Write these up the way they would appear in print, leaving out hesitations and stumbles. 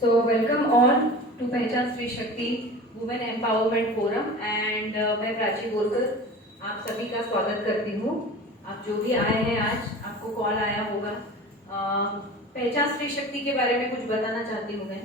So welcome all to पहचान स्त्री शक्ति वुमेन एम्पावरमेंट फोरम एंड मैं प्राची बोलकर आप सभी का स्वागत करती हूँ। आप जो भी आए हैं आज आपको कॉल आया होगा। पहचान स्त्री शक्ति के बारे में कुछ बताना चाहती हूँ मैं।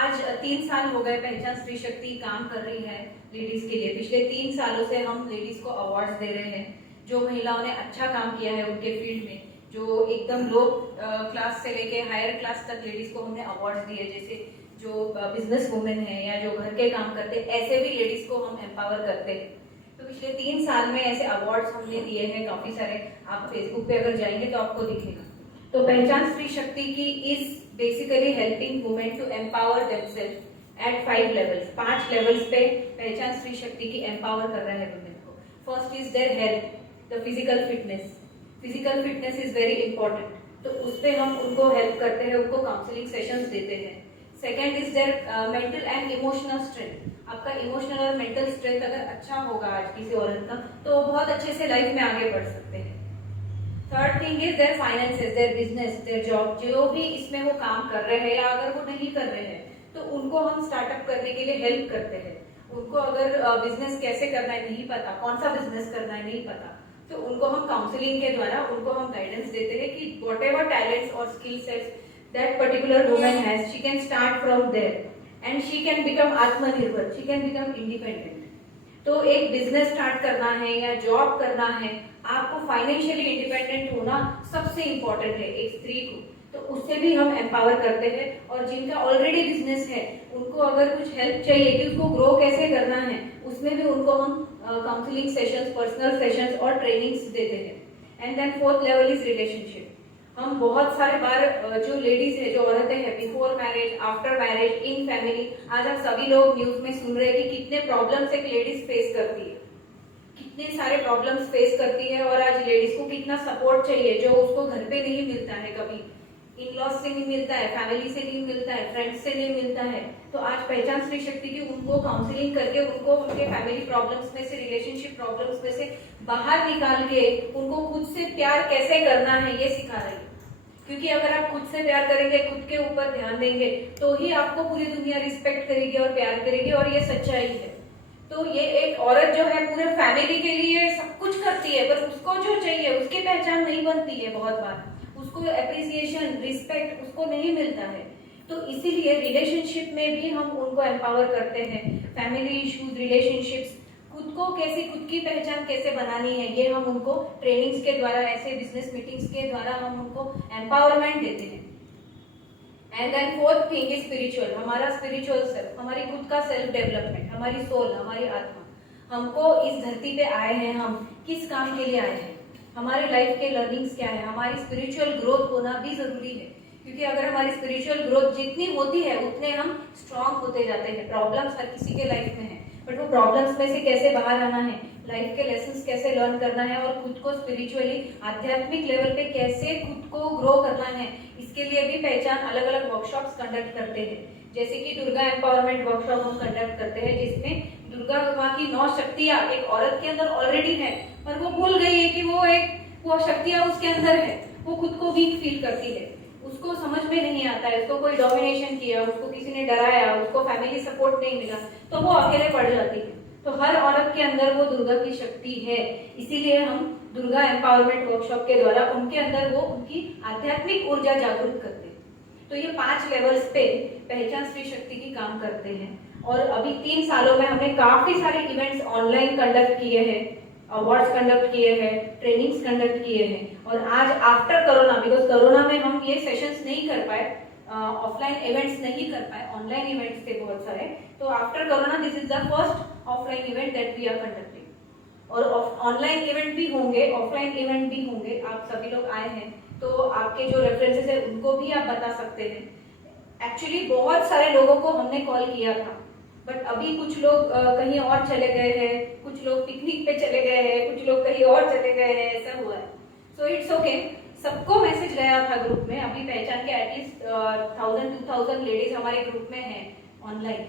आज 3 साल हो गए पहचान स्त्री शक्ति काम कर रही है लेडीज के लिए। पिछले 3 सालों से हम लेडीज को अवार्ड्स दे रहे हैं जो महिलाओं ने अच्छा काम किया है उनके फील्ड में, जो एकदम लो क्लास से लेके हायर क्लास तक लेडीज को हमने अवार्ड्स दिए। जैसे जो बिजनेस वुमेन है या जो घर के काम करते हैं ऐसे भी लेडीज को हम एम्पावर करते हैं। तो पिछले 3 साल में ऐसे अवार्ड्स हमने दिए हैं काफी सारे। आप फेसबुक पे अगर जाएंगे तो आपको दिखेगा। तो पहचान स्त्री शक्ति की is basically helping women to empower themselves at 5 levels. 5 levels पे पहचान स्त्री शक्ति की एम्पावर कर रहे हैं वुमेन को। First is their health, the physical fitness. Physical fitness is very important, तो उस पर हम उनको हेल्प करते हैं, उनको काउंसलिंग सेशंस देते हैं। Second is their mental and emotional strength. आपका इमोशनल और मेंटल स्ट्रेंथ अगर अच्छा होगा आज किसी औरत का तो बहुत अच्छे से लाइफ में आगे बढ़ सकते हैं। Third thing is their finances, their business, their job. जो भी इसमें वो काम कर रहे हैं या अगर वो नहीं कर रहे हैं तो उनको हम स्टार्टअप करने के लिए हेल्प करते हैं। उनको अगर बिजनेस कैसे करना है नहीं पता, कौन सा बिजनेस करना है नहीं पता, तो उनको हम काउंसलिंग के द्वारा उनको हम गाइडेंस देते हैं कि वॉट एवर टैलेंट्स और skill sets that particular woman has, she can start from there and she can become आत्मनिर्भर, शी कैन बिकम इंडिपेंडेंट। तो एक बिजनेस स्टार्ट करना है या जॉब करना है, आपको फाइनेंशियली इंडिपेंडेंट होना सबसे इंपॉर्टेंट है एक स्त्री को। तो उससे भी हम एम्पावर करते हैं। और जिनका ऑलरेडी बिजनेस है उनको अगर कुछ हेल्प चाहिए कि उसको ग्रो कैसे करना है, उसमें भी उनको हम काउंसलिंग सेशंस, पर्सनल सेशंस और ट्रेनिंग्स देते हैं। And then fourth level is relationship. हम बहुत सारे बार जो लेडीज है, जो औरतें हैं, before marriage, after marriage, in family, आज आप सभी लोग न्यूज में सुन रहे हैं कि कितने प्रॉब्लम्स एक लेडीज फेस करती है, कितने सारे प्रॉब्लम्स फेस करती है। और आज लेडीज को कितना सपोर्ट चाहिए जो उसको घर पे नहीं मिलता है, कभी इन लॉज से नहीं मिलता है, फैमिली से नहीं मिलता है, फ्रेंड्स से नहीं मिलता है। तो आज पहचान स्त्री शक्ति की उनको काउंसलिंग करके उनको उनके फैमिली प्रॉब्लम्स में से, रिलेशनशिप प्रॉब्लम्स में से बाहर निकाल के उनको खुद से प्यार कैसे करना है ये सिखा रही है। क्योंकि अगर आप खुद से प्यार करेंगे, खुद के ऊपर ध्यान देंगे, तो ही आपको पूरी दुनिया रिस्पेक्ट करेगी और प्यार करेगी। और ये सच्चाई है। तो ये एक औरत जो है पूरे फैमिली के लिए सब कुछ करती है, पर उसको जो चाहिए उसकी पहचान नहीं बनती है। बहुत बार उसको अप्रिसिएशन, रिस्पेक्ट उसको नहीं मिलता है। तो इसीलिए रिलेशनशिप में भी हम उनको एम्पावर करते हैं। फैमिली इश्यूज, रिलेशनशिप्स, खुद को कैसे, खुद की पहचान कैसे बनानी है, ये हम उनको ट्रेनिंग्स के द्वारा, ऐसे बिजनेस मीटिंग्स के द्वारा हम उनको एम्पावरमेंट देते हैं। And then fourth thing is spiritual. हमारा स्पिरिचुअल सेल्फ, हमारी खुद का सेल्फ डेवलपमेंट, हमारी सोल, हमारी आत्मा। हमको इस धरती पे आए हैं, हम किस काम के लिए आए हैं, हमारे लाइफ के लर्निंग्स क्या है, हमारी स्पिरिचुअल ग्रोथ होना भी जरूरी है। क्योंकि अगर हमारी स्पिरिचुअल ग्रोथ जितनी होती है उतने हम स्ट्रांग होते जाते हैं। प्रॉब्लम्स हर किसी के लाइफ में है, बट वो प्रॉब्लम्स में से कैसे बाहर आना है, लाइफ के लेसन्स कैसे लर्न करना है और खुद को स्पिरिचुअली, आध्यात्मिक लेवल पे कैसे खुद को ग्रो करना है, इसके लिए भी पहचान अलग अलग वर्कशॉप्स कंडक्ट करते हैं। जैसे कि दुर्गा एम्पावरमेंट वर्कशॉप हम कंडक्ट करते हैं, जिसमें दुर्गा माँ की 9 शक्तियां एक औरत के अंदर ऑलरेडी है, पर वो भूल गई है कि वो शक्तियां उसके अंदर है। वो खुद को वीक फील करती है, उसको समझ में नहीं आता है, उसको कोई डोमिनेशन किया, उसको किसी ने डराया, उसको फैमिली सपोर्ट नहीं मिला, तो वो अकेले पड़ जाती है। तो हर औरत के अंदर वो दुर्गा की शक्ति है। इसीलिए हम दुर्गा एम्पावरमेंट वर्कशॉप के द्वारा उनके अंदर वो उनकी आध्यात्मिक ऊर्जा जागरूक करते हैं। तो ये 5 लेवल्स पे पहचान स्त्री शक्ति की काम करते हैं। और अभी 3 सालों में हमने काफी सारे इवेंट्स ऑनलाइन कंडक्ट किए हैं, अवार्ड्स कंडक्ट किए हैं, ट्रेनिंग्स कंडक्ट किए हैं। और आज आफ्टर कोरोना, बिकॉज कोरोना में हम ये सेशंस नहीं कर पाए, ऑफलाइन इवेंट्स नहीं कर पाए, ऑनलाइन इवेंट्स थे बहुत सारे। तो after corona this is the first offline event that we are conducting. और ऑनलाइन इवेंट भी होंगे, ऑफलाइन इवेंट भी होंगे। आप सभी लोग आए हैं तो आपके जो रेफरेंसेस है उनको भी आप बता सकते हैं। एक्चुअली बहुत सारे लोगों को हमने कॉल किया था, बट अभी कुछ लोग कहीं और चले गए हैं, कुछ लोग पिकनिक पे चले गए हैं, कुछ लोग कहीं और चले गए हैं, ऐसा हुआ है। So it's okay. सबको मैसेज गया था ग्रुप में। अभी पहचान के एटलीस्ट 1000-2000 लेडीज हमारे ग्रुप में हैं ऑनलाइन।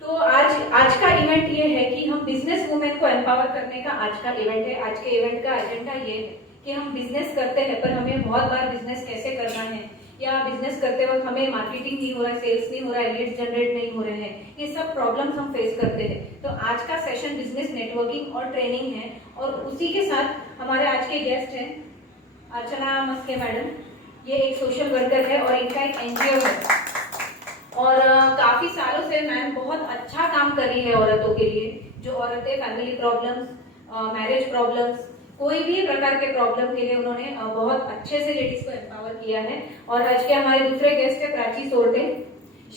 तो आज का इवेंट ये है कि हम बिजनेस वुमेन को एम्पावर करने का आज का इवेंट है। आज के इवेंट का एजेंडा ये है कि हम बिजनेस करते हैं, पर हमें बहुत बार बिजनेस कैसे करना है, या बिजनेस करते वक्त हमें मार्केटिंग नहीं हो रहा है, सेल्स नहीं हो रहा है, लीड्स जनरेट नहीं हो रहे हैं, ये सब प्रॉब्लम्स हम फेस करते हैं। तो आज का सेशन बिजनेस नेटवर्किंग और ट्रेनिंग है, और उसी के साथ हमारे आज के गेस्ट हैं अर्चना मस्के मैडम। ये एक सोशल वर्कर है और इनका एक एनजीओ है, और काफी सालों से मैम बहुत अच्छा काम कर रही है औरतों के लिए। जो औरतें फैमिली प्रॉब्लम्स, मैरिज प्रॉब्लम्स, कोई भी प्रकार के प्रॉब्लम के लिए उन्होंने बहुत अच्छे से लेडीज को एम्पावर किया है। और आज के हमारे दूसरे गेस्ट है Prachi Sorte.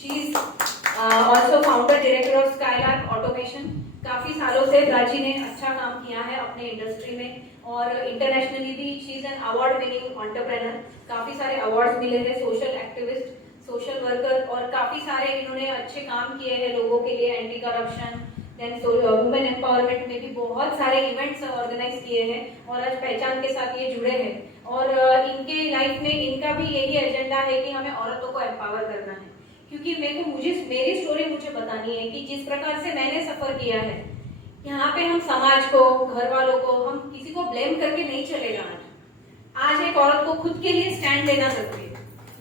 She is also founder director of Skylark Automation. काफी सालों से प्राची ने अच्छा काम किया है अपने इंडस्ट्री में, और इंटरनेशनली भी she is an award winning entrepreneur. काफी सारे अवार्ड्स मिले हैं, सोशल एक्टिविस्ट, सोशल वर्कर, और काफी सारे इन्होंने अच्छे काम किए हैं लोगों के लिए, anti corruption, then women empowerment में भी बहुत सारे इवेंट्स ऑर्गेनाइज किए हैं, और आज पहचान के साथ ये जुड़े हैं। और इनके लाइफ में इनका भी यही एजेंडा है कि हमें औरतों को एम्पावर करना है, क्योंकि मेरी स्टोरी मुझे बतानी है कि जिस प्रकार से मैंने सफर किया है, यहाँ पे हम समाज को, घर वालों को, हम किसी को ब्लेम करके नहीं चलेगा। आज एक औरत को खुद के लिए स्टैंड लेना जरूरी है।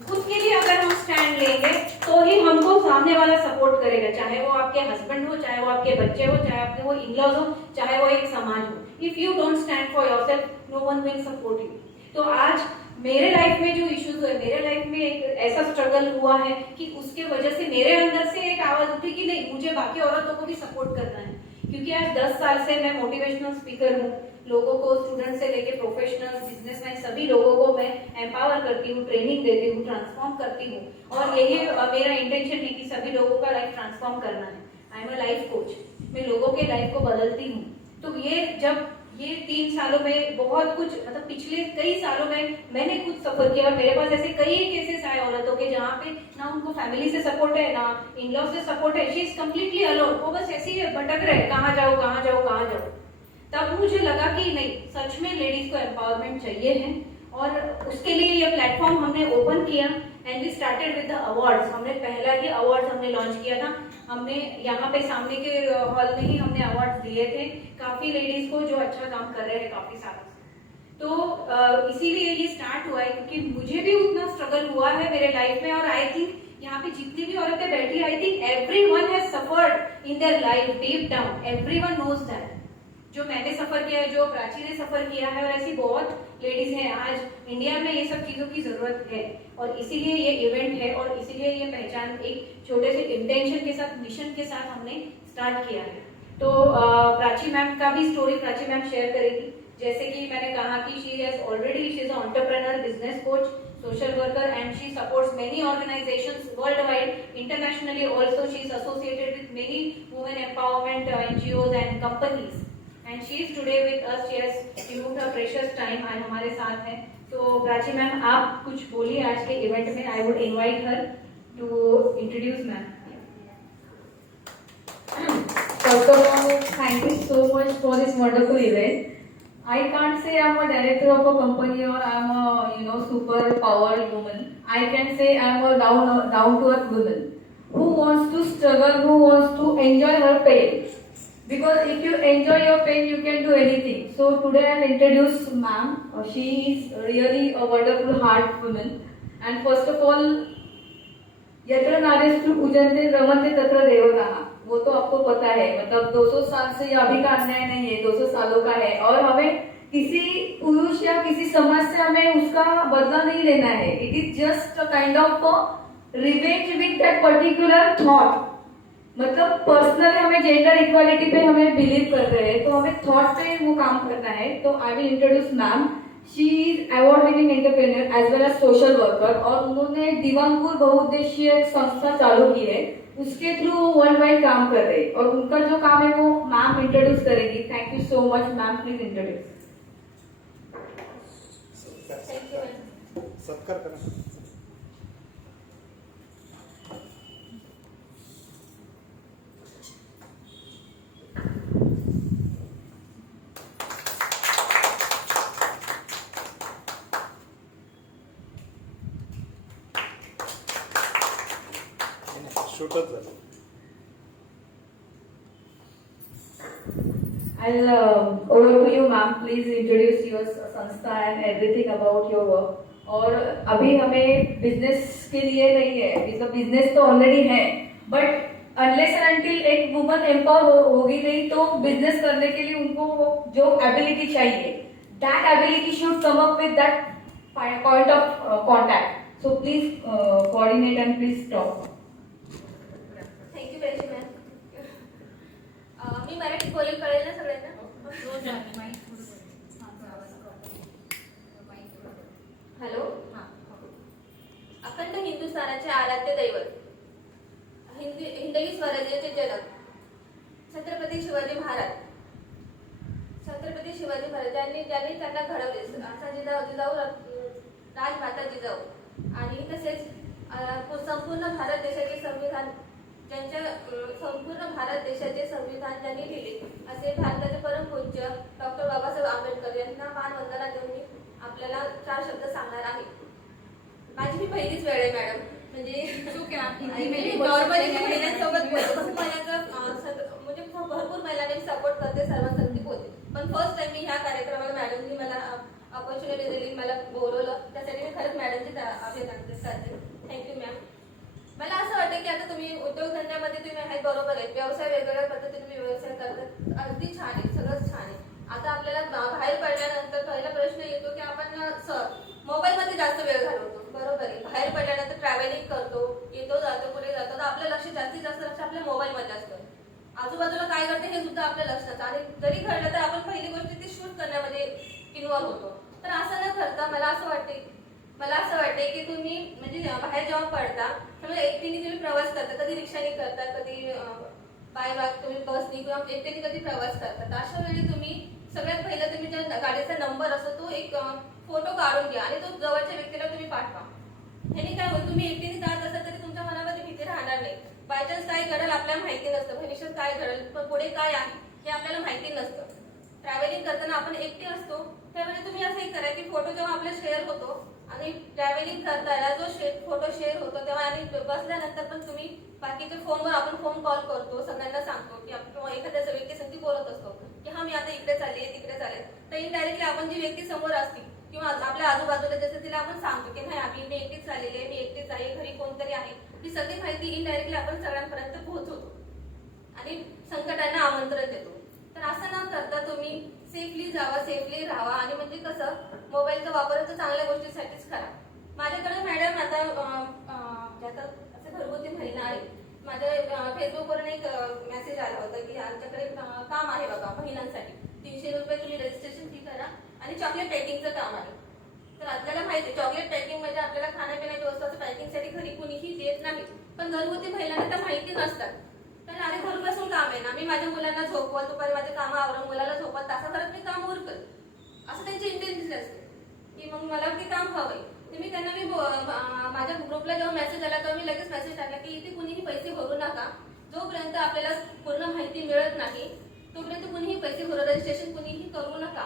खुद के लिए अगर हम स्टैंड लेंगे तो ही हमको सामने वाला सपोर्ट करेगा, चाहे वो आपके हस्बैंड हो, चाहे वो आपके बच्चे हो, चाहे आपके वो इन-लॉज हो, चाहे वो एक समाज हो। If you don't stand for yourself, no one will support you. तो आज मेरे लाइफ में जो इश्यूज हुए, मेरे लाइफ में एक ऐसा स्ट्रगल हुआ है कि उसके वजह से मेरे अंदर से एक आवाज उठी कि नहीं, मुझे बाकी औरतों को भी सपोर्ट करना है। क्योंकि आज 10 साल से मैं मोटिवेशनल स्पीकर हूँ, लोगों को, स्टूडेंट से लेके प्रोफेशनल, बिजनेसमैन, सभी लोगों को मैं एम्पावर करती हूँ, ट्रेनिंग देती हूँ, ट्रांसफॉर्म करती हूँ, और यही मेरा इंटेंशन है कि सभी लोगों का लाइफ ट्रांसफॉर्म करना है। I am a life coach, मैं लोगों के लाइफ को बदलती हूँ। तो ये 3 सालों में बहुत कुछ, मतलब पिछले कई सालों में मैंने खुद सफर किया, और मेरे पास ऐसे कई केसेस आए औरतों के जहाँ पे ना उनको फैमिली से सपोर्ट है, ना इन-लॉ से सपोर्ट है, शी इज कम्प्लीटली अलोन। वो बस ऐसे ही भटक रहे, कहाँ जाओ कहाँ जाओ कहाँ जाओ। तब मुझे लगा कि नहीं, सच में लेडीज को एम्पावरमेंट चाहिए है, और उसके लिए ये प्लेटफॉर्म हमने ओपन किया, and we started with the awards. हमने पहला ही अवार्ड हमने लॉन्च किया था, हमने यहाँ पे सामने के हॉल में ही हमने अवार्ड दिए थे काफी लेडीज को जो अच्छा काम कर रहे हैं काफी सालों से। तो इसीलिए ये स्टार्ट हुआ है, क्योंकि मुझे भी उतना स्ट्रगल हुआ है मेरे लाइफ में, और आई थिंक यहाँ पे जितनी भी औरतें बैठी, I think everyone has suffered in their life deep down, everyone knows that. जो मैंने सफर किया है, जो प्राची ने सफर किया है, और ऐसी बहुत लेडीज हैं। आज इंडिया में ये सब चीजों की जरूरत है, और इसीलिए ये इवेंट है, और इसीलिए ये पहचान एक छोटे से इंटेंशन के साथ, मिशन के साथ हमने स्टार्ट किया है। तो प्राची मैम का भी स्टोरी प्राची मैम शेयर करेगी। जैसे कि मैंने कहा कि she is entrepreneur, business coach, social worker, and she supports many organizations worldwide, internationally also. She is associated with many women empowerment NGOs and companies, and she is today with us. She has removed her precious time, आज हमारे साथ हैं। तो Prachi ma'am, आप कुछ बोलिए आज के इवेंट में। I would invite her to introduce ma'am. First of all, thank you so much for this wonderful event. I can't say I'm a director of a company or I'm a super powered woman. I can say I'm a down to earth woman who wants to struggle, who wants to enjoy her pain. Because if you enjoy your pain, you can do anything. So today I'll introduce ma'am. She is really a wonderful heart woman. And first of all, यत्र नारेषु पूजन्ते रमन्ते तत्र देवताः, वो तो आपको पता है। मतलब 200 साल से अभी का अन्याय नहीं है, 200 सालों का है, और हमें किसी पुरुष या किसी समाज से हमें उसका बदला नहीं लेना है। It is just a kind of revenge with that particular thought. मतलब पर्सनली हमें जेंडर इक्वालिटी पे हमें बिलीव कर रहे हैं, तो हमें थॉट पे वो काम करना है। तो I will introduce ma'am. She is award winning entrepreneur as well as social worker, और उन्होंने दीवानपुर बहुउद्देशीय एक संस्था चालू की है, उसके थ्रू वो वर्ल्ड वाइड काम कर रहे हैं, और उनका जो काम है वो मैम इंट्रोड्यूस करेगी। Thank you so much ma'am, please introduce. सत्कार करें। शूटच झालं। I'll over to you, ma'am. Please introduce your sanstha and everything about your work. और अभी हमें बिजनेस के लिए नहीं है, मतलब बिजनेस तो ऑलरेडी है, बट अनलेस एंड अनटिल एक वुमन एम्पावर होगी नहीं तो बिजनेस करने के लिए उनको जो एबिलिटी चाहिए, that ability should come up with that point of contact. So please coordinate and please talk. Thank you Prachi ma'am. मी मराठीत बोलेल, कळेल ना सगळ्यांना? हॅलो. अखंड हिंदुस्थानाचे आराध्य दैवत, हिंदवी स्वराज्याचे जनक छत्रपती शिवाजी महाराज. छत्रपती शिवाजी महाराज ज्यांनी त्यांना घडवले, असा जिजाऊ राजमाता जिजाऊ. आणि तसेच संपूर्ण भारत देशाचे संविधान संपूर्ण भारत देशाचे संविधान ज्यांनी लिहिले असे भारताचे परमपूज्य डॉक्टर बाबासाहेब आंबेडकर यांना मानवंदना देऊन मी आपल्याला 4 शब्द सांगणार आहे. माझी ही पहिलीच वेळ आहे मॅडम, म्हणजे नॉर्मली महिलांसोबत बोलते, खूप महिलांचा म्हणजे भरपूर महिलांनी सपोर्ट करते, सर्वांसाठी बोलते, पण फर्स्ट टाइम मी ह्या कार्यक्रमाला मॅडमनी मला ऑपॉर्च्युनिटी दिली, मला बोलवलं, त्यासाठी मी खरंच मॅडमचे अभिनंदन करते. Thank you ma'am. मला असं वाटतं की आता तुम्ही उद्योगधंद्यामध्ये तुम्ही आहेत, बरोबर आहे, व्यवसाय वेगवेगळ्या पद्धतीने तुम्ही व्यवसाय करतात, अगदी छान आहे, सगळंच छान आहे. आता आपल्याला बाहेर पडल्यानंतर पहिला प्रश्न येतो की आपण मोबाईलमध्ये जास्त वेळ घालवतो, बरोबर आहे. बाहेर पडल्यानंतर ट्रॅव्हलिंग करतो, येतो जातो, कुठे जातो, तर आपलं जास्तीत जास्त लक्ष आपल्या मोबाईलमध्ये असतं. आजूबाजूला काय करते हे सुद्धा आपल्या लक्षात नसतं, आणि जरी घडलं तर आपण पहिली गोष्ट ती शूट करण्यामध्ये इन्व्हॉल्व होतो. तर असं न करता मला असं वाटते की तुम्ही म्हणजे बाहेर जेव्हा पडता तेव्हा एकटीने तुम्ही प्रवास करता, कधी रिक्षाने करता, कधी बाय वाक तुम्ही बसनी किंवा एकट्याने कधी प्रवास करता, तर अशा वेळी तुम्ही सगळ्यात पहिलं तुम्ही ज्या गाडीचा नंबर असतो तो एक फोटो काढून घ्या आणि तो जवळच्या व्यक्तीला तुम्ही पाठवा. ह्याने काय होईल, तुम्ही एकटीने जात असाल तरी तुमच्या मनामध्ये भीती राहणार नाही. बायचान्स काय घडेल आपल्याला माहिती नसतं, भविष्यात काय घडेल, पण पुढे काय आहे हे आपल्याला माहिती नसतं. ट्रॅव्हलिंग करताना आपण एकटे असतो, त्यावेळी तुम्ही असं एक करा की फोटो जेव्हा आपला शेअर होतो आणि ट्रॅव्हलिंग करताना जो फोटो शेअर होतो तेव्हा, आणि बसल्यानंतर पण तुम्ही बाकीच्या फोनवर आपण फोन कॉल करतो, सगळ्यांना सांगतो की आपण एखाद्या व्यक्तीसाठी बोलत असतो की हा मी आता इकडे चालली आहे, तिकडे चालेल, तर इनडायरेक्टली आपण जी व्यक्ती समोर असते किंवा आपल्या आजूबाजूला जसं तिला आपण सांगतो की नाही मी एकटीच चाललेली आहे, मी एकटीच आहे, घरी कोणतरी आहे, ही सगळी माहिती इनडायरेक्टली आपण सगळ्यांपर्यंत पोहोचवतो आणि संकटांना आमंत्रण देतो. तर असं न करता तुम्ही सेफली जावा, सेफली राहावा, आणि म्हणजे कसं मोबाईलचा वापर तर चांगल्या गोष्टीसाठीच करा. माझ्याकडे मॅडम आता असं घरगुती महिला आहे, माझ्या फेसबुकवरून एक मेसेज आला होता की आमच्याकडे काम आहे बाबा महिलांसाठी, 300 रुपये तुम्ही रजिस्ट्रेशन फी करा आणि चॉकलेट पॅकिंगचं काम आहे. तर आपल्याला माहिती आहे चॉकलेट पॅकिंग म्हणजे आपल्याला खाण्यापिण्याच्या वस्तूचं पॅकिंगसाठी घरी कुणीही देत नाही, पण घरगुती महिलांना त्या माहिती नसतात. तर अरे घरी बसून काम आहे ना, मी माझ्या मुलांना झोपवत, दुपारी माझे काम आवरून मुलाला झोपत, तासाभरात मी काम उरकत, असं त्यांची इंटेन्शन असते की मग मला ते काम हवंय. तर मी त्यांना माझ्या ग्रुपला जेव्हा मेसेज आला तेव्हा मी लगेच मेसेज टाकला की इथे कुणीही पैसे भरू नका, जोपर्यंत आपल्याला पूर्ण माहिती मिळत नाही तोपर्यंत कुणीही पैसे भरू, रजिस्ट्रेशन कुणीही करू नका.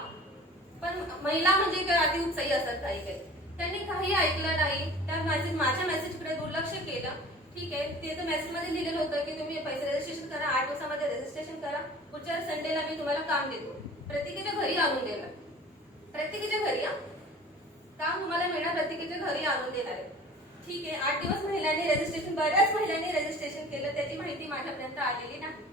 पण महिला म्हणजे अति उत्साही असतात काही, त्यांनी काही ऐकलं नाही, त्या माझ्या मेसेजकडे दुर्लक्ष केलं. ठीक आहे, ते तर मेसेजमध्ये लिहिलेलं होतं की तुम्ही पैसे रजिस्ट्रेशन करा, 8 दिवसामध्ये रजिस्ट्रेशन करा, पुढच्या संडेला मी तुम्हाला काम देतो. प्रत्येकाच्या घरी आणून देणार, प्रत्येकाच्या घरी काम तुम्हाला मिळणार, प्रत्येकाच्या घरी आणून देणार आहे. ठीक आहे, 8 दिवस महिलांनी रजिस्ट्रेशन, बऱ्याच महिलांनी रजिस्ट्रेशन केलं, त्याची माहिती माझ्यापर्यंत आलेली नाही.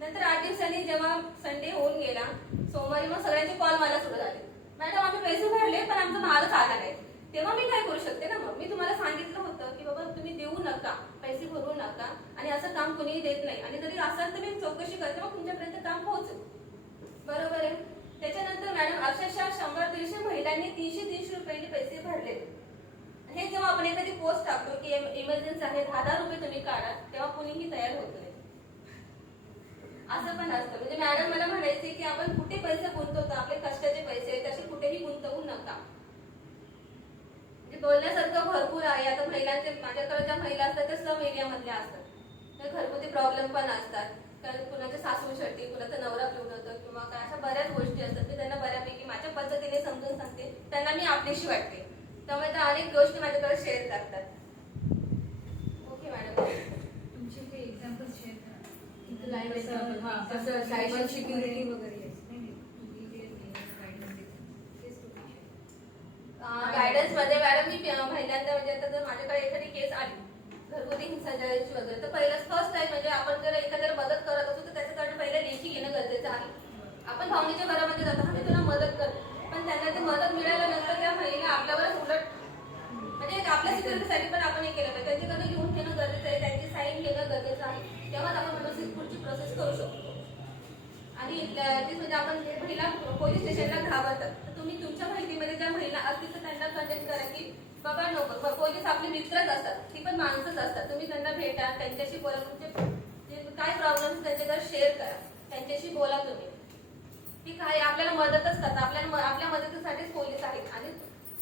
नंतर 8 दिवसांनी जेव्हा संडे होऊन गेला, सोमवारी मग सगळ्यांचे कॉल मला सुरू झाले, मॅडम आम्ही पैसे भरले पण आमचा मालच आला नाही. तेव्हा मी काय करू शकते ना, मग मी तुम्हाला सांगितलं होतं की बाबा तुम्ही देऊ नका, पैसे भरू नका, आणि असं काम कुणीही देत नाही, आणि जरी असाल तर मी चौकशी करते, मग तुमच्यापर्यंत काम पोहोचेल, बरोबर आहे. त्याच्यानंतर मॅडम अक्षरशः 100-150 महिलांनी 300 रुपयांनी पैसे भरले. हे जेव्हा आपण एखादी पोस्ट टाकतो की इमर्जन्सी आहे, 10,000 रुपये तुम्ही काढा, तेव्हा कुणीही तयार होत नाही. असं पण असतं, म्हणजे मॅडम मला म्हणायचे की आपण कुठे पैसे गुंतवतो, आपले कष्टाचे पैसे तसे कुठेही गुंतवू नका. म्हणजे बोलण्यासारखं भरपूर आहे. आता महिलांचे, माझ्याकडे ज्या महिला असतात त्या स्लम एरियामधल्या असतात, तर घरगुती प्रॉब्लेम पण असतात, कारण कुणाच्या सासू छटती, कुणाचा नवरा पिऊन होतं किंवा काय, अशा बऱ्याच गोष्टी असतात. मी त्यांना बऱ्यापैकी माझ्या पद्धतीने समजून सांगते, त्यांना मी आपलीशी वाटते, त्यामुळे त्या अनेक गोष्टी माझ्याकडे शेअर करतात. ओके मॅडम, तुमचे काही एक्झाम्पल शेअर करा, कसं सायबर सिक्युरिटी वगैरे गायडन्स मध्ये मॅडम आपली हिंसाचाराची वगैरे, तर पहिलं फर्स्ट टाइम म्हणजे आपण जर एखाद्याला मदत करत असू तर त्याच्याकडे पहिले लेखी घेणं गरजेचं आहे. आपण भावनेच्या भरामध्ये जातो, आम्ही तुला मदत कर, पण त्यांना ती मदत मिळाल्यानंतर त्या महिला आपल्यावरच उलट म्हणजे एक आपल्या सिक्युरिटीसाठी पण आपण हे केलं पाहिजे. त्यांच्याकडे घेऊन घेणं गरजेचं आहे, त्यांची साईन घेणं गरजेचं आहे, तेव्हाच आपण व्यवस्थित पुढची प्रोसेस करू शकतो. आणि तेच म्हणजे आपण महिला पोलीस स्टेशनला घाबरतात, तर तुम्ही तुमच्या माहितीमध्ये ज्या महिला असतील तर त्यांना कनेक्ट करा की बाबा नको, पोलीस आपले मित्रच असतात, ती पण माणसंच असतात, तुम्ही त्यांना भेटा, त्यांच्याशी बोला, तुमचे जे काय प्रॉब्लेम त्यांच्याकडे शेअर करा, त्यांच्याशी बोला तुम्ही की काय आपल्याला मदतच करतात, आपल्या मदतीसाठीच पोलीस आहेत.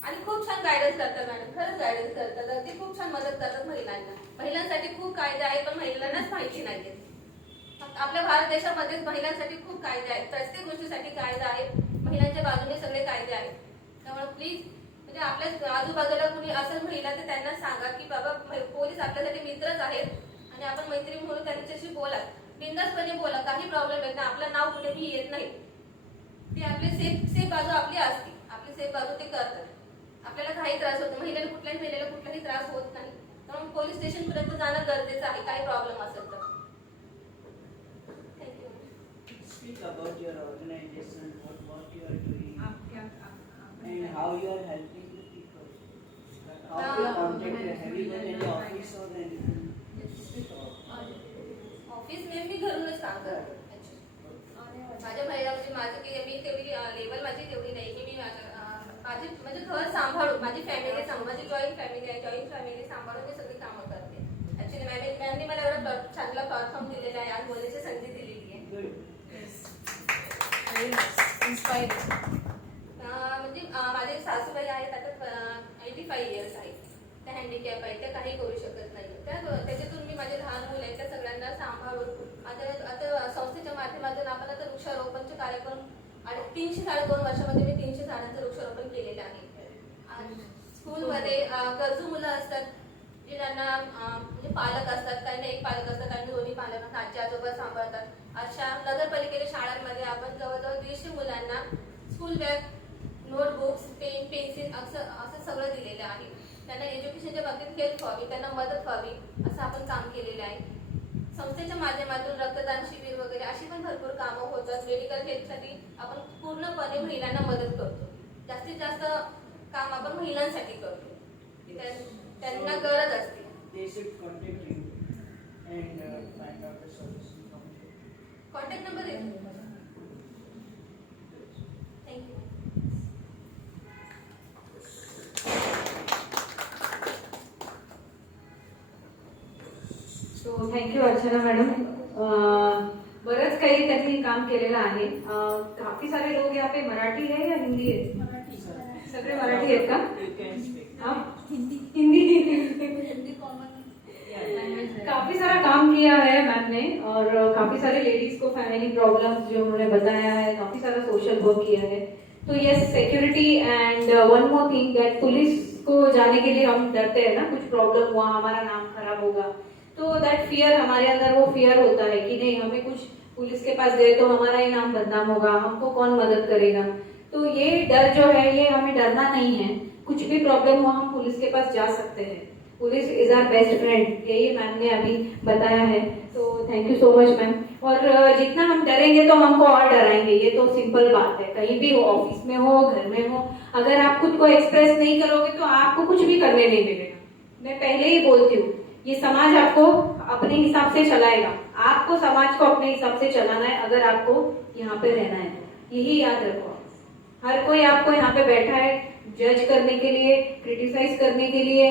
आणि खूप छान गायडन्स करतात मॅडम, खरंच गायडन्स करतात, ते खूप छान मदत करतात महिलांना. महिलांसाठी खूप कायदे आहेत पण महिलांनाच माहिती नाहीये. आपल्या भारत देशामध्येच महिलांसाठी खूप कायदे आहेत, प्रत्येक गोष्टीसाठी कायदा आहे, महिलांच्या बाजूने सगळे कायदे आहेत. त्यामुळे प्लीज म्हणजे आपल्या आजूबाजूला कुणी असेल महिला तर त्यांना सांगा की बाबा पोलीस आपल्यासाठी मित्रच आहेत आणि आपण मैत्री म्हणून त्यांच्याशी बोला, बिनधास्तपणे बोला, काही प्रॉब्लेम येत नाही, आपलं नाव कुठेही येत नाही, ते आपली सेफ बाजू आपली असते, आपली सेफ बाजू ते करतात. आपल्याला काही त्रास होत नाही, महिलेला कुठलाही त्रास होत नाही, त्यामुळे पोलीस स्टेशन पर्यंत जाणं गरजेचं आहे काही प्रॉब्लेम असेल तर. Thank you. Speak about your organization, what work you are doing, and how you are helping the people. How you contact, have you got any office or anything? Speak about. Office में मी घरूनच काम करते. माझ्या महिला म्हणजे मी तेवढी लेवल माझी तेवढी नाही की मी माझी म्हणजे घर सांभाळून माझी फॅमिली माझी जॉईंट फॅमिली आहे, जॉईंट फॅमिली सांभाळून मी सगळी कामं करते. ऍक्च्युली मॅमनी मला एवढा चांगला प्लॅटफॉर्म दिलेला आहे, आज बोलायची संधी दिलेली आहे. म्हणजे माझे सासूबाई आहेत आता 85 इयर्स आहेत, त्या हँडिकॅप आहेत, त्या काही करू शकत नाही, त्याच्यातून मी माझे लहान मुलं आहेत त्या सगळ्यांना सांभाळून आता संस्थेच्या माध्यमातून आपण आता वृक्षारोपणचे कार्यक्रम 302 वर्षामध्ये मी 300 झाडांचं वृक्षारोपण केलेलं आहे. स्कूलमध्ये गरजू मुलं असतात जे त्यांना म्हणजे पालक असतात, काही एक पालक असतात, काही दोन्ही पालक आजी आजोबा सांभाळतात, अशा नगरपालिकेच्या शाळांमध्ये आपण जवळजवळ 200 मुलांना school bag, notebooks, pen, pencil असं सगळं दिलेलं आहे. त्यांना एज्युकेशनच्या बाबतीत हेल्प व्हावी, त्यांना मदत व्हावी असं आपण काम केलेलं आहे. संस्थेच्या माध्यमातून रक्तदान शिबिर वगैरे अशी पण भरपूर कामं होतात. मेडिकल हेल्थसाठी आपण पूर्णपणे महिलांना मदत करतो, जास्तीत जास्त काम आपण महिलांसाठी करतो, त्यांना गरज असते. They should contact you and find out the solution. Contact number देतो. थँक्यू. सो थँक्यू अर्चना मॅडम. बरंच काही त्यांनी काम केलेलं आहे. काफी सारे लोग यहाँ पे मराठी है या हिंदी है? सगळे मराठी आहेत का? You can speak. हिंदी काफी सारा काम किया है मैम ने, और काफी सारे लेडीज को फैमिली प्रॉब्लम्स जो उन्होंने बताया है, काफी सारा सोशल वर्क किया है. तो yes, security and one more thing that police को जाने के लिए हम डरते हैं ना, कुछ प्रॉब्लम हुआ, हमारा नाम खराब होगा, तो दैट फियर हमारे अंदर वो फियर होता है कि नहीं, हमें कुछ पुलिस के पास गए तो हमारा ही नाम बदनाम होगा, हमको कौन मदद करेगा. तो ये डर जो है ये हमें डरना नहीं है. कुछ भी प्रॉब्लम हो हम पुलिस के पास जा सकते हैं. Police is our best friend, यही मैम ने अभी बताया है. तो thank you so much ma'am. और जितना हम डरेंगे तो हमको और डराएंगे, ये तो सिंपल बात है. कहीं भी हो, ऑफिस में हो, घर में हो, अगर आप खुद को एक्सप्रेस नहीं करोगे तो आपको कुछ भी करने नहीं मिलेगा. मैं पहले ही बोलती हूँ, ये समाज आपको अपने हिसाब से चलाएगा, आपको समाज को अपने हिसाब से चलाना है अगर आपको यहाँ पे रहना है. यही याद रखो. हर कोई आपको यहाँ पे बैठा है जज करने के लिए, क्रिटिसाइज करने के लिए.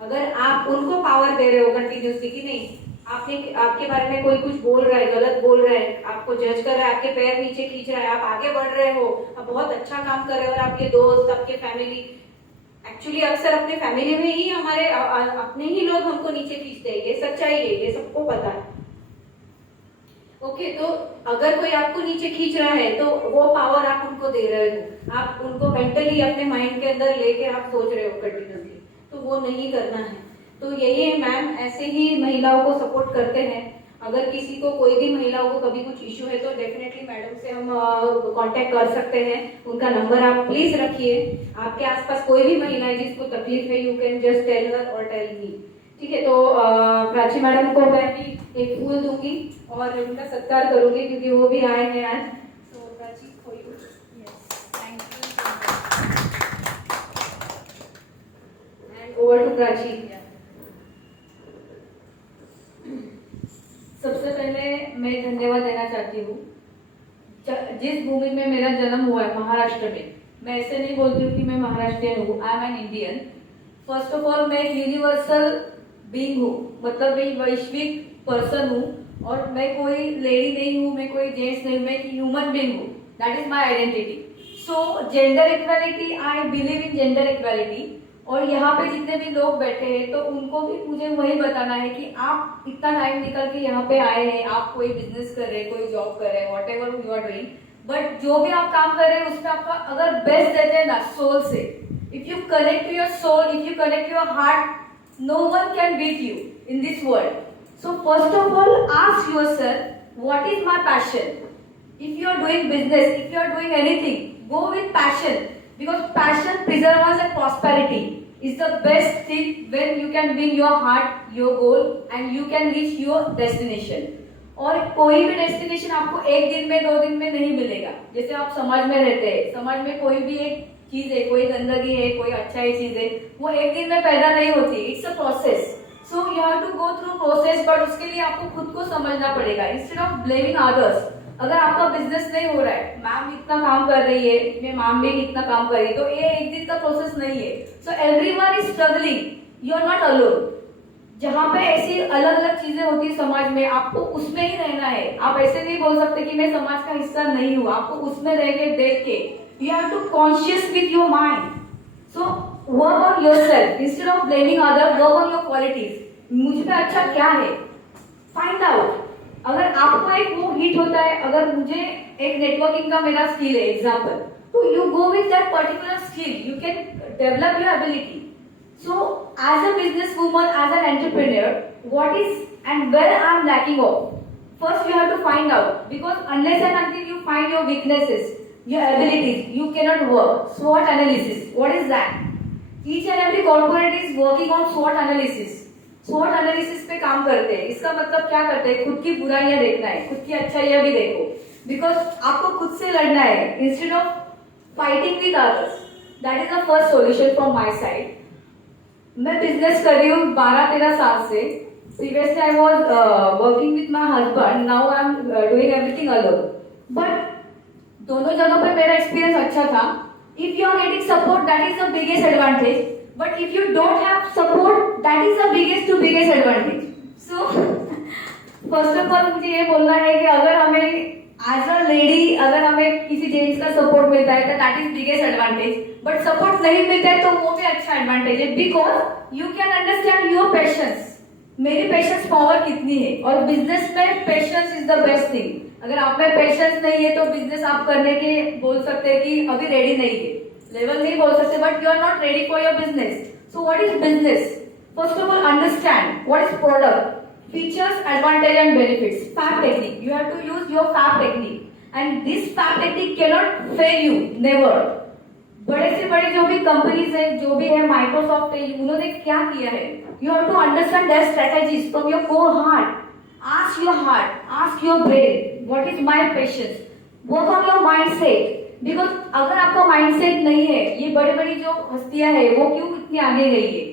अगर आप उनको पावर दे रहे हो कंटिन्यूसली कि नहीं, आपके बारे में कोई कुछ बोल रहा है, गलत बोल रहा है, आपको जज कर रहा है, आपके पैर नीचे खींच रहा है, आप आगे बढ़ रहे हो, आप बहुत अच्छा काम कर रहे हो, और आपके दोस्त, आपके फैमिली, एक्चुअली अक्सर अपने फैमिली में ही हमारे अपने ही लोग हमको नीचे खींचते हैं. ये सच्चाई है, ये सबको पता है. ओके, तो अगर कोई आपको नीचे खींच रहा है तो वो पावर आप उनको दे रहे हो, आप उनको मेंटली अपने माइंड के अंदर लेके आप सोच रहे हो कंटिन्यूसली, तो वो नहीं करना है. तो यही मैम ऐसे ही महिलाओं को सपोर्ट करते हैं. अगर किसी को, कोई भी महिलाओं को कभी कुछ इश्यू है तो डेफिनेटली मैडम से हम कांटेक्ट कर सकते हैं. उनका नंबर आप प्लीज रखिए. आपके आसपास कोई भी महिला है जिसको तकलीफ है, you can just tell her और टेल मी. ठीक है, तो प्राची मैडम को मैं भी एक फूल दूंगी और उनका सत्कार करूंगी क्योंकि वो भी आए हैं आज। So Prachi for you. Yes, thank you. And over to Prachi. सबसे पहले मैं धन्यवाद देना चाहती हूँ जिस भूमि में मेरा जन्म हुआ है, महाराष्ट्र में। मैं ऐसे नहीं बोलती हूँ कि मैं महाराष्ट्रियन हूँ, I am an Indian. First of all मैं एक यूनिवर्सल बीइंग हूँ, मतलब एक वैश्विक पर्सन हूँ और मैं कोई लेडी नहीं हूँ, मैं कोई जेंट्स नहीं हूँ, मैं एक ह्यूमन बीइंग हूँ। That is my identity. So gender equality, I believe in gender equality. और यहाँ पे जितने भी लोग बैठे हैं तो उनको भी मुझे वही बताना है कि आप इतना टाइम निकल के यहाँ पे आए हैं, आप कोई बिजनेस कर रहे हैं, कोई जॉब कर रहे हैं, whatever you are doing, but जो भी आप काम कर रहे हैं उसमें आपका अगर बेस्ट देते हैं ना सोल से, if you connect your soul, if you connect your heart, no one can beat you in this world. So first of all, ask yourself, what is my passion? If you are doing business, if you are doing anything, go with passion, because passion preserves and prosperity is the best thing when you can win your heart, your goal, and you can reach your destination. और कोई भी destination आपको एक दिन में 2 दिन में नहीं मिलेगा. जैसे आप समाज में रहते हैं, समाज में कोई भी एक चीज है, कोई गंदगी है, कोई अच्छाई चीज है, वो एक दिन में पैदा नहीं होती. It's a process. So you have to go through process, but उसके लिए आपको खुद को समझना पड़ेगा इंस्टेड ऑफ ब्लेमिंग अदर्स. अगर आपका बिजनेस नहीं हो रहा है, मैम इतना काम कर रही है, मैम भी इतना काम कर रही है, तो ये एक दिन का प्रोसेस नहीं है. So everyone is struggling, you are not alone. जहाँ पे ऐसी अलग अलग चीजें होती है समाज में, आपको उसमें ही रहना है. आप ऐसे नहीं बोल सकते कि मैं समाज का हिस्सा नहीं हूँ. आपको उसमें रह के देख के you have to conscious with your mind. So work on yourself instead of blaming other. Work on your qualities. मुझ पे अच्छा क्या है, फाइंड आउट. अगर आपको एक वो हिट होता है, अगर मुझे एक नेटवर्किंग का मेरा स्किल है एग्जाम्पल, तो you go with that particular skill, you can develop your ability. So, as a businesswoman, as an entrepreneur, what is and where I am lacking of? First, you have to find out, because unless and until you find your weaknesses, your abilities, you cannot work. SWOT analysis. What is that? Each and every corporate is working on SWOT analysis. SWOT analysis पे काम करते हैं. इसका मतलब क्या करते हैं? खुद की बुराइयां देखना है, खुद की अच्छाइयां भी देखो. Because आपको खुद से लड़ना है instead of fighting with others. That is the first solution from my side. मैं बिजनेस कर रही हूँ 12-13 साल से. Previously I was working with my husband, now I am doing everything alone. But दोनों जगहों पे मेरा एक्सपीरियंस अच्छा था. If you are getting support, that is the biggest advantage. But if you don't have support, that is the biggest advantage. So first of all मुझे ये बोलना है कि अगर हमें एज अ लेडी, अगर हमें किसी जेंट्स का सपोर्ट मिलता है तो that is biggest advantage. But support नहीं मिलता है तो वो भी अच्छा एडवांटेज है, because you can understand your patience. मेरी पेशेंस पावर कितनी है. और बिजनेस में patience is the best thing. अगर आप में पेशेंस नहीं है तो बिजनेस आप करने के बोल सकते हैं कि अभी रेडी नहीं है, लेवल नहीं बोल सकते, but you are not ready for your business. So what is business? First of all understand what is product, features, advantage and benefits. FAB technique. You have to use your FAB technique, and this FAB technique cannot fail you, never. बड़े से बड़े जो भी companies है, जो भी है, Microsoft है, उन्होंने क्या किया है? You have to understand their strategies from your core heart. Ask your heart, ask your brain, what is my patience? Work on your mindset. Because अगर आपका mindset नहीं है, ये बड़ी बड़ी जो हस्तियां है वो क्यों इतनी आगे गई है?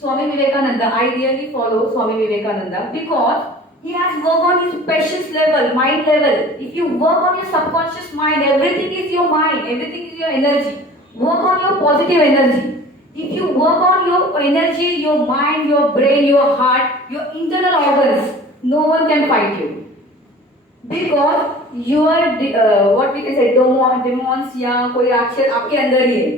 Swami Vivekananda, I really follow Swami Vivekananda because he has worked on his patience level, mind level. If you work on your subconscious mind, everything is your mind, everything is your energy. Work on your positive energy. If you work on your energy, your mind, your brain, your heart, your internal organs, no one can fight you. Because your what we can say demons या कोई राक्षस आपके अंदर ही है,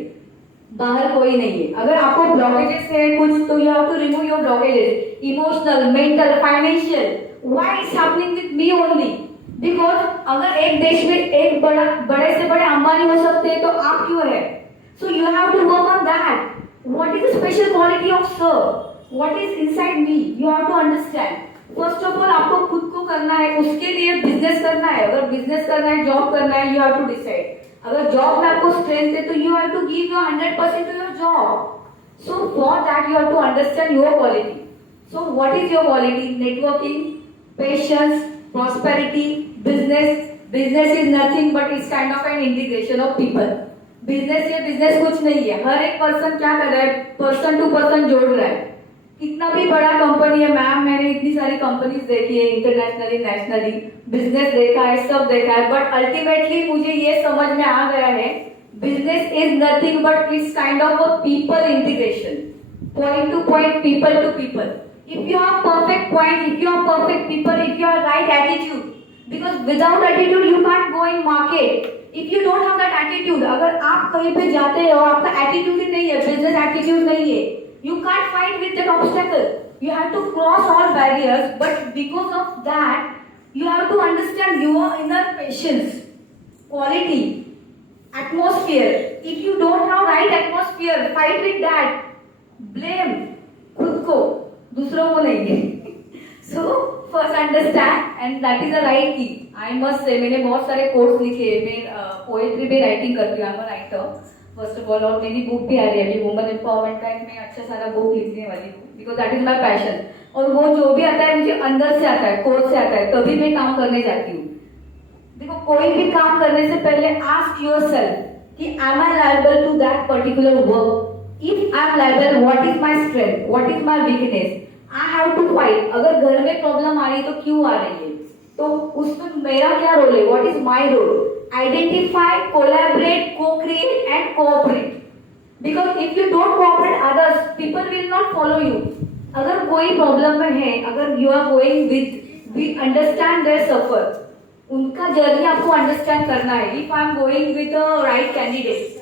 बाहर कोई नहीं है. अगर आपको ब्लॉकेजेस है कुछ, तो you have to remove your blockages, emotional, mental, financial. Why it's happening with me only? Because अगर एक देश में एक बड़े से बड़े अंबानी हो सकते हैं तो आप क्यों है? So you have to work on that. What is the special quality of sir? What is inside me? You have to understand. First of all आपको खुद को करना है, उसके लिए बिजनेस करना है. अगर बिजनेस करना है, जॉब करना है, यू हैव टू डिसाइड. अगर जॉब में आपको स्ट्रेंथ है तो you have to give your 100% to your job. So for that you have to understand your quality. So what is your quality? Networking, patience, prosperity, business. Business is nothing but it's kind of an integration of people. Business ये business कुछ नहीं है. हर एक person क्या कर रहा है? Person to person जोड़ रहा है. कितना भी बड़ा कंपनी है मैम, मैंने इतनी सारी कंपनीज देखी है, इंटरनेशनली नेशनली बिजनेस देखा है, सब देखा है, बट अल्टीमेटली मुझे ये समझ में आ गया है business is nothing but it's kind of a people integration, point to point, people to people. If you have perfect point, if you have perfect people, if you have right attitude, because without attitude you can't go in market. If you don't have that attitude, अगर आप कहीं पे जाते हो आपका attitude ही नहीं है, business attitude नहीं है, you can't fight with that obstacle. You have to cross all barriers, but because of that, you have to understand your inner patience, quality, atmosphere. If you don't have right atmosphere, fight with that. Blame खुद को, दूसरों को नहीं है. So first understand and that is the right key. I must say मैंने बहुत सारे quotes लिखे, मैं पोएट्री भी राइटिंग करती हूँ, I am a writer first of all, और मेरी बुक भी आ रही है अभी वुमन एम्पावरमेंट का, एक मैं अच्छा सारा बुक लिखने वाली हूँ because that is my passion. और वो जो भी आता है मुझे अंदर से आता है, कोर से आता है, तभी मैं काम करने जाती हूँ. देखो कोई भी काम करने से पहले आस्क योरसेल्फ कि am I liable to that particular work? If I am liable, what is my strength? What is my weakness? I have to fight. अगर घर में प्रॉब्लम आ रही है तो क्यों आ रही है, तो उसमें मेरा क्या रोल है? What is my role? Identify, collaborate, co-create and cooperate. Because if you don't cooperate others, people will not follow you. अगर कोई प्रॉब्लम में है, अगर you are going with, we understand their suffer. उनका जर्नी आपको understand करना है. If I am going with a right candidate,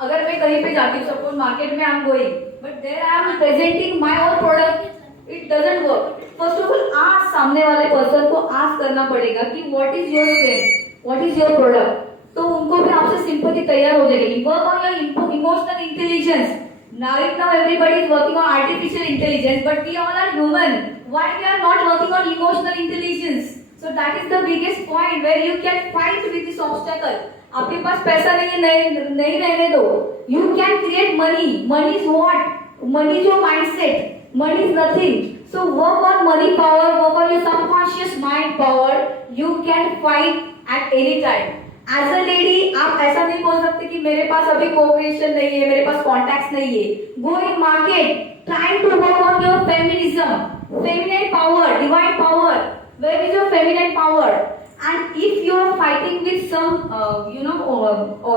अगर मैं कहीं पे जाती हूँ, सपोज मार्केट में I am going, but there I am presenting my own product, it doesn't work. First of all आज सामने वाले पर्सन को आस्क करना पड़ेगा कि what is your strength, what is your product, तो उनको भी आपसे सिंपैथी तैयार हो जाएगी. Work on your emotional intelligence. Right now everybody is working on artificial intelligence, but we all are human. Why we are not working on emotional intelligence? So that is the biggest point where you can fight with this obstacle. आपके पास पैसा नहीं है, नहीं रहने दो. You can create money. Money is what? Money is your mindset. Money is nothing. So work on money power, work on your subconscious mind power. You can fight at any time. As a lady, आप ऐसा नहीं बोल सकते कि मेरे पास अभी cooperation नहीं है, मेरे पास कॉन्टैक्ट्स नहीं है. Go in market, try to work on your feminism, feminine power, divine power. Where is your feminine power? And if you are fighting with some,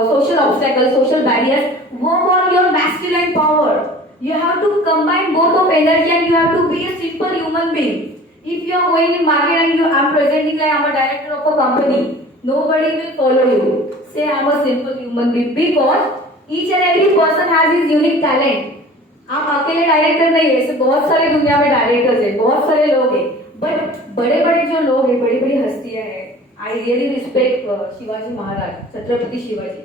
social obstacles, social barriers, work on your masculine power. You have to combine both of energy and you have to be a simple human being. If you are going in market and I am presenting like I am a director of a company, nobody will follow you. Say I am a simple human being because each and every person has his unique talent. आप अकेले director नहीं है, ऐसे बहुत सारे दुनिया में directors है, बहुत सारे लोग हैं, बट बड़े बड़े जो लोग हैं, बड़ी बड़ी हस्तियां हैं, I really respect Shivaji Maharaj, Chhatrapati Shivaji,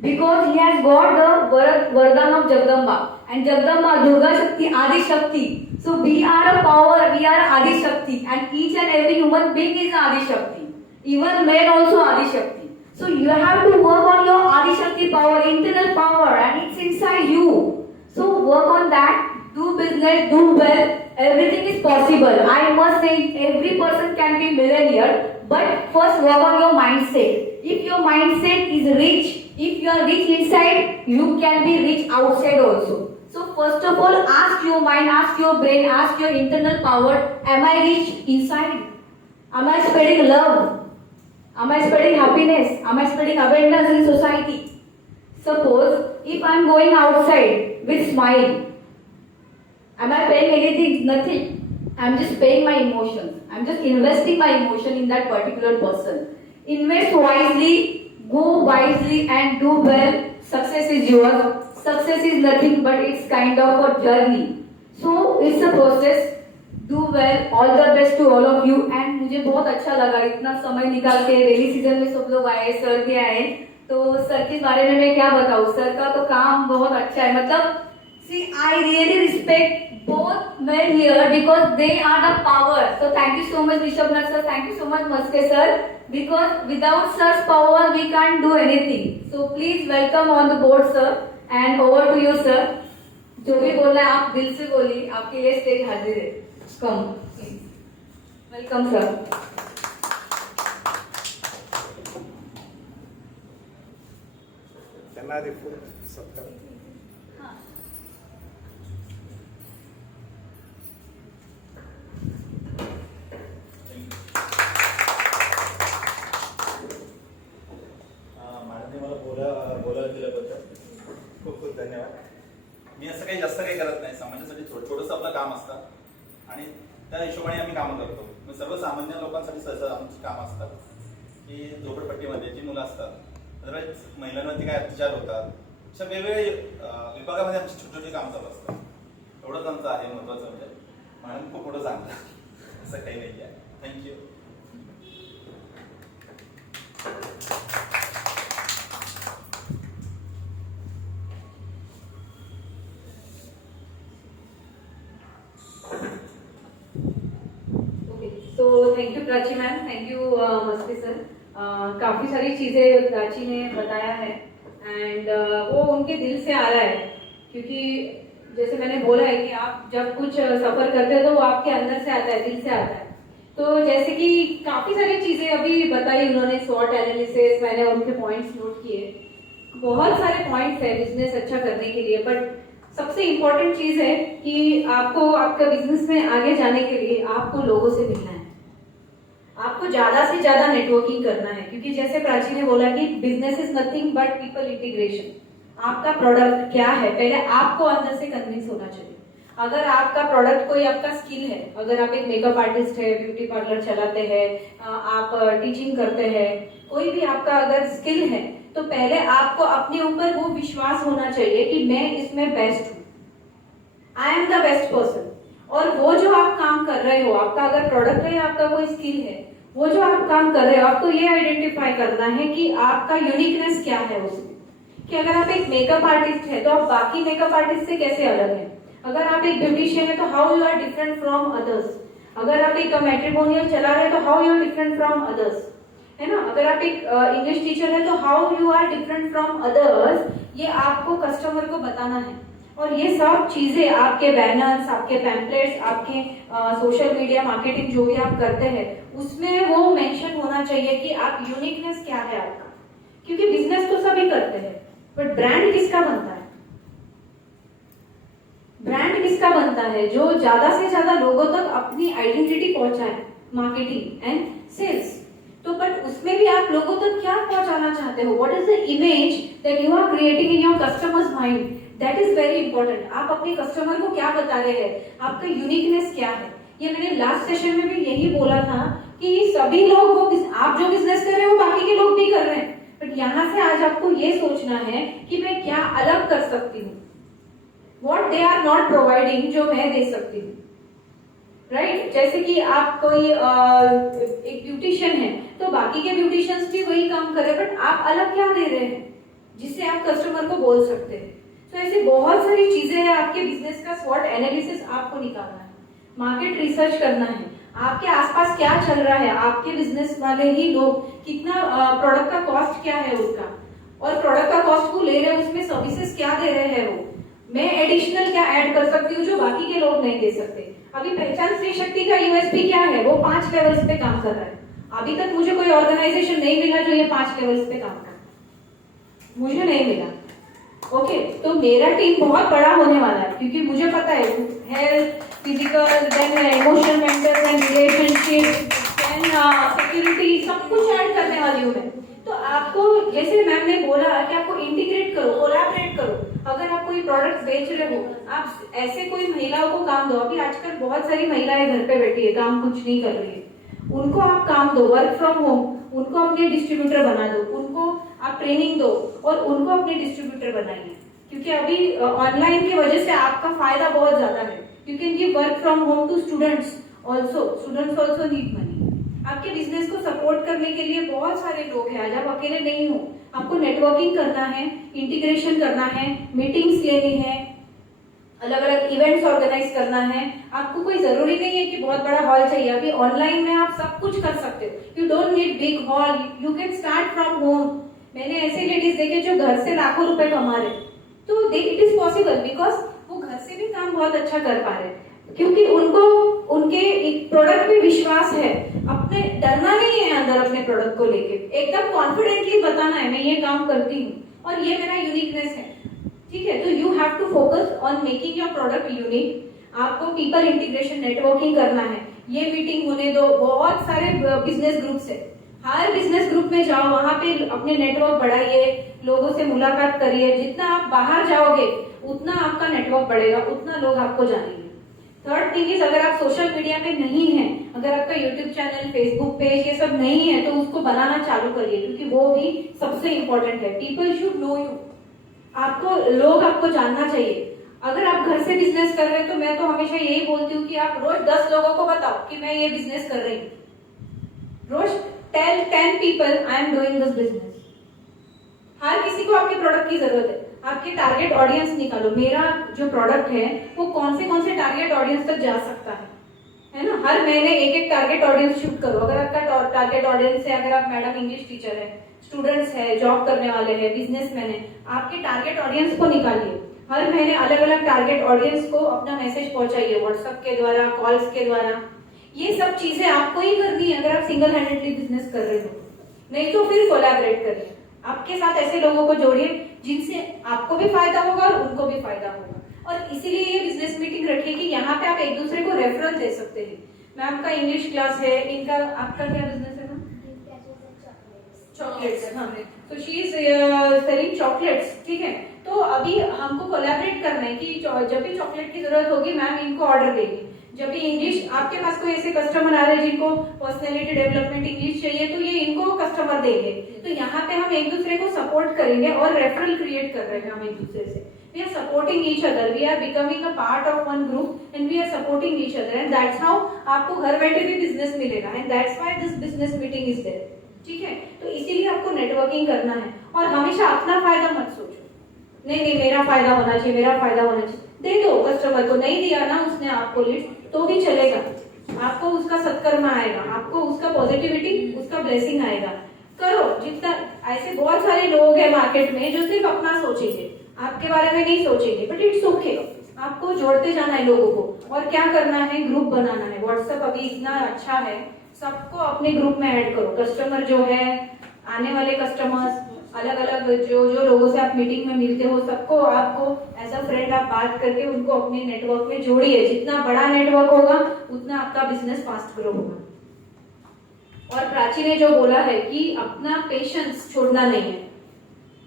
because he has got the Vardhan of Jagdamba, and Jagdamba, Durga Shakti, Adi Shakti. So we are a power, we are Adi Shakti, and each and every human being is Adi Shakti. Even men also Adi Shakti. So you have to work on your Adi Shakti power, internal power, and it's inside you. So work on that. Do business, do well. Everything is possible. I must say, every person can be millionaire, but first work on your mindset. If your mindset is rich, if you are rich inside, you can be rich outside also. So first of all, ask your mind, ask your brain, ask your internal power. Am I rich inside? Am I spreading love? Am I spreading happiness? Am I spreading abundance in society? Suppose if I am going outside with smile, am I paying anything? Nothing. I am just paying my emotions. I am just investing my emotion in that particular person. Invest wisely, go wisely and do well. Success is yours. Success is nothing but it's kind of a journey. So it's a process. Do well. All the best to all of you. And मुझे बहुत अच्छा लगा इतना समय निकाल के, rainy season में सब लोग आए, सर भी आए, तो सर के बारे में मैं क्या बताऊँ. सर का तो काम बहुत अच्छा है. मतलब see, I really respect both men here because they are the power. So thank you so much Rishabh sir, thank you so much Maske sir, because without sir's power we can't do anything. So please welcome on the board sir, and over to you sir. जो भी बोलना है आप दिल से बोलिए, आपके लिए स्टेज हाजिर है। कम वेलकम सर। त्यांना आधी फुल सत्कार. मॅडमने मला बोलायला दिल्याबद्दल खूप खूप धन्यवाद. मी असं काही जास्त काही करत नाही, समाजासाठी छोटंसं आपलं काम असतं आणि त्या हिशोबाने आम्ही कामं करतो. मग सर्वसामान्य लोकांसाठी सहसा आमची कामं असतात की झोपडपट्टीमध्ये जी मुलं असतात, अदरवाईज महिलांवरती काय अत्याचार होतात, अशा वेगवेगळ्या विभागामध्ये आमची छोटी छोटी कामं चालू असतात. एवढंच आमचं आहे महत्त्वाचं. म्हणजे मॅडम खूप मोठं सांगतात, असं काही नाही आहे. थँक्यू. तो thank you Prachi ma'am, thank you मस्ती सर. काफ़ी सारी चीज़ें प्राची ने बताया है एंड वो उनके दिल से आ रहा है, क्योंकि जैसे मैंने बोला है कि आप जब कुछ सफ़र करते हो तो वो आपके अंदर से आता है, दिल से आता है. तो जैसे कि काफ़ी सारी चीज़ें अभी बताई उन्होंने, स्वॉट एनालिसिस, मैंने उनके पॉइंट्स नोट किए. बहुत सारे पॉइंट्स है बिजनेस अच्छा करने के लिए, बट सबसे इम्पोर्टेंट चीज़ है कि आपको आपका बिजनेस में आगे जाने के लिए आपको लोगों से मिलना है, आपको ज्यादा से ज्यादा नेटवर्किंग करना है. क्योंकि जैसे प्राची ने बोला कि business is nothing but people integration. आपका प्रोडक्ट क्या है, पहले आपको अंदर से कन्विंस होना चाहिए. अगर आपका प्रोडक्ट कोई आपका स्किल है, अगर आप एक मेकअप आर्टिस्ट है, ब्यूटी पार्लर चलाते हैं, आप टीचिंग करते हैं, कोई भी आपका अगर स्किल है, तो पहले आपको अपने ऊपर वो विश्वास होना चाहिए कि मैं इसमें बेस्ट हूँ, I am the best person. और वो जो आप काम कर रहे हो, आपका अगर प्रोडक्ट है, आपका कोई स्किल है, वो जो आप काम कर रहे हो, आपको ये आइडेंटिफाई करना है कि आपका यूनिकनेस क्या है उसमें. कि अगर आप एक मेकअप आर्टिस्ट है तो आप बाकी मेकअप आर्टिस्ट से कैसे अलग हैं. अगर आप एक ब्यूटिशियन है तो how you are different from others. अगर आप एक मैट्रिमोनियल चला रहे हैं तो how you are different from others, है ना. अगर आप एक इंग्लिश टीचर है तो how you are different from others, ये आपको कस्टमर को बताना है. और ये सब चीजें आपके बैनर्स, आपके पैम्पलेट्स, आपके सोशल मीडिया मार्केटिंग जो भी आप करते हैं, उसमें वो मेंशन होना चाहिए कि आप यूनिकनेस क्या है आपका. क्योंकि बिजनेस तो सभी करते हैं, बट ब्रांड किसका बनता है. ब्रांड किसका बनता है जो ज्यादा से ज्यादा लोगों तक अपनी आइडेंटिटी पहुंचाए. Marketing and sales. तो बट उसमें भी आप लोगों तक क्या पहुंचाना चाहते हो, what is the image that you are creating in your customers mind. That is very important. आप अपने कस्टमर को क्या बता रहे हैं, आपका यूनिकनेस क्या है. ये मैंने लास्ट सेशन में भी यही बोला था कि सभी लोग वो आप जो बिजनेस कर रहे हो बाकी के लोग भी कर रहे हैं, बट यहाँ से आज आपको ये सोचना है कि मैं क्या अलग कर सकती हूँ, what they are not providing, जो मैं दे सकती हूँ. राइट. जैसे कि आप कोई एक ब्यूटिशियन है तो बाकी के ब्यूटिशियंस भी वही काम कर रहे हैं, बट आप अलग क्या दे रहे हैं जिससे आप कस्टमर को बोल सकते हैं. तो ऐसे बहुत सारी चीजें हैं. आपके बिजनेस का स्वॉट एनालिसिस आपको निकालना है, मार्केट रिसर्च करना है, आपके आसपास क्या चल रहा है, आपके बिजनेस वाले ही लोग कितना प्रोडक्ट का कॉस्ट क्या है उसका, और प्रोडक्ट का कॉस्ट को ले रहे हैं, उसमें सर्विसेज क्या दे रहे हैं, वो मैं एडिशनल क्या ऐड कर सकती हूँ जो बाकी के लोग नहीं दे सकते. अभी पहचान स्त्री शक्ति का यूएसपी क्या है, वो 5 लेवल्स पे काम कर रहा है. अभी तक मुझे कोई ऑर्गेनाइजेशन नहीं मिला जो ये 5 लेवल्स पे काम कर, मुझे नहीं मिला. ओके. तो मेरा टीम बहुत बड़ा होने वाला है, क्योंकि मुझे पता है health, physical, then emotional, mental, then relationship, then security, सब कुछ ऐड करने वाली हूँ मैं. तो आपको जैसे मैम ने बोला कि आपको इंटीग्रेट करो, कोलैबोरेट करो. अगर आप कोई प्रोडक्ट बेच रहे हो, आप ऐसे कोई महिलाओं को काम दो. अभी आजकल बहुत सारी महिलाएं घर पे बैठी है, काम कुछ नहीं कर रही है, उनको आप काम दो, वर्क फ्रॉम होम. उनको अपने डिस्ट्रीब्यूटर बना दो, उनको आप ट्रेनिंग दो और उनको अपने डिस्ट्रीब्यूटर बनाइए. क्योंकि अभी ऑनलाइन की वजह से आपका फायदा बहुत ज्यादा है. You can give work from home to students also. Students also need money. आपके बिजनेस को सपोर्ट करने के लिए बहुत सारे लोग हैं. आज आप अकेले नहीं हो. आपको नेटवर्किंग करना है, इंटीग्रेशन करना है, मीटिंग्स लेनी है, अलग अलग इवेंट्स ऑर्गेनाइज करना है. आपको कोई जरूरी नहीं है कि बहुत बड़ा हॉल चाहिए. अभी ऑनलाइन में आप सब कुछ कर सकते हो. You don't need big hall, you can start from home. मैंने ऐसे लेडीज देखे जो घर से लाखों रुपए कमा रहे. तो इट इज पॉसिबल बिकॉज वो घर काम बहुत अच्छा कर पा रहे हैं, क्योंकि उनको उनके प्रोडक्ट पे विश्वास है, अपने डरना नहीं है अंदर अपने प्रोडक्ट को लेके, एकदम कॉन्फिडेंटली बताना है मैं ये काम करती हूँ और ये मेरा यूनिकनेस है, ठीक है। तो you have to focus on making your product unique. आपको पीपल इंटीग्रेशन नेटवर्किंग करना है, ये मीटिंग होने दो, बहुत सारे बिजनेस ग्रुप्स है, हर बिजनेस ग्रुप में जाओ, वहां पे अपने नेटवर्क बढ़ाइए, लोगों से मुलाकात करिए, जितना आप बाहर जाओगे उतना आपका नेटवर्क बढ़ेगा, उतना लोग आपको जानेंगे। थर्ड थिंग इज, अगर आप सोशल मीडिया पे नहीं है, अगर आपका यूट्यूब चैनल, फेसबुक पेज ये सब नहीं है, तो उसको बनाना चालू करिए, क्योंकि वो भी सबसे इंपॉर्टेंट है। पीपल शुड नो यू, आपको लोग आपको जानना चाहिए। अगर आप घर से बिजनेस कर रहे हैं तो मैं तो हमेशा यही बोलती हूँ कि आप रोज 10 लोगों को बताओ कि मैं ये बिजनेस कर रही हूँ। रोज tell 10 people I am doing this business. हर किसी को आपके प्रोडक्ट की जरूरत है, आपके टारगेट ऑडियंस निकालो, मेरा जो प्रोडक्ट है वो कौन से टारगेट ऑडियंस तक जा सकता है ना। हर महीने एक टारगेट ऑडियंस शूट करो। अगर आपका टारगेट ऑडियंस है, अगर आप मैडम इंग्लिश टीचर है, स्टूडेंट्स है, जॉब करने वाले हैं, बिजनेसमैन है, आपके टारगेट ऑडियंस को निकालिए। हर महीने अलग अलग टारगेट ऑडियंस को अपना मैसेज पहुंचाइए, व्हाट्सएप के द्वारा, कॉल्स के द्वारा। ये सब चीजें आपको ही करनी है अगर आप सिंगल हैंडेडली बिजनेस कर रहे हो, नहीं तो फिर कोलैबोरेट करिए, आपके साथ ऐसे लोगों को जोड़िए जिनसे आपको भी फायदा होगा और उनको भी फायदा होगा। और इसीलिए ये बिजनेस मीटिंग रखिए कि यहाँ पे आप एक दूसरे को रेफरल दे सकते हैं। मैम का इंग्लिश क्लास है, इनका आपका क्या बिजनेस है मैम? चॉकलेट्स। हाँ, तो शी इज सेलिंग चॉकलेट्स, ठीक है। तो अभी हमको कोलैबोरेट करना है कि जब भी चॉकलेट की जरूरत होगी मैम इनको ऑर्डर देगी। जब भी इंग्लिश, आपके पास कोई ऐसे कस्टमर आ रहे हैं जिनको पर्सनैलिटी डेवलपमेंट इंग्लिश चाहिए, तो ये इनको कस्टमर देंगे। तो यहाँ पे हम एक दूसरे को सपोर्ट करेंगे और रेफरल क्रिएट कर रहे हैं हम एक दूसरे से। We are supporting each other, we are becoming a part of one group and we are supporting each other, and that's how आपको घर बैठे भी बिजनेस मिलेगा, and that's why this business meeting is there, ठीक है। तो इसीलिए आपको नेटवर्किंग करना है और हमेशा अपना फायदा मत सोचो, नहीं मेरा फायदा होना चाहिए, मेरा फायदा होना चाहिए। दे दो कस्टमर को, नहीं दिया ना उसने आपको लीड तो भी चलेगा, आपको उसका सत्कर्म आएगा, आपको उसका पॉजिटिविटी, उसका ब्लेसिंग आएगा। करो जितना, ऐसे बहुत सारे लोग हैं मार्केट में जो सिर्फ अपना सोचेंगे, आपके बारे में नहीं सोचेंगे, बट इट्स ओके। आपको जोड़ते जाना है लोगों को, और क्या करना है, ग्रुप बनाना है। व्हाट्सएप अभी इतना अच्छा है, सबको अपने ग्रुप में ऐड करो। कस्टमर जो है, आने वाले कस्टमर्स, अलग अलग जो लोगों से आप मीटिंग में मिलते हो, सबको आपको एज अ फ्रेंड आप बात करके उनको अपने नेटवर्क में जोड़िए। जितना बड़ा नेटवर्क होगा उतना आपका बिजनेस फास्ट ग्रो होगा। और प्राची ने जो बोला है कि अपना पेशेंस छोड़ना नहीं है,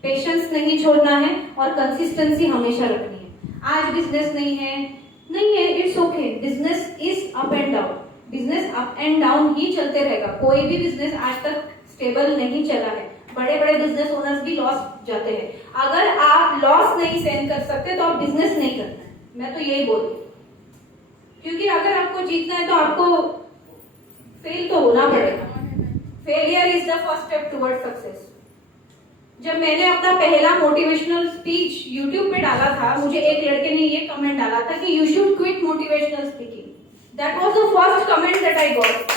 पेशेंस नहीं छोड़ना है और कंसिस्टेंसी हमेशा रखनी है। आज बिजनेस नहीं है, it's okay, business is up and down, business up and down ही चलते रहेगा। कोई भी बिजनेस आज तक स्टेबल नहीं चला है, बड़े बड़े बिजनेस ओनर्स भी लॉस जाते हैं। अगर आप लॉस नहीं सहन कर सकते तो आप बिजनेस नहीं करना है, मैं तो यही बोलती हूँ। क्योंकि अगर आपको जीतना है तो आपको फेल तो होना पड़ेगा। Failure is the first step toward success. जब मैंने अपना पहला मोटिवेशनल स्पीच यूट्यूब पे डाला था, मुझे एक लड़के ने ये कमेंट डाला था कि you should quit motivational speaking. That was the first comment that I got.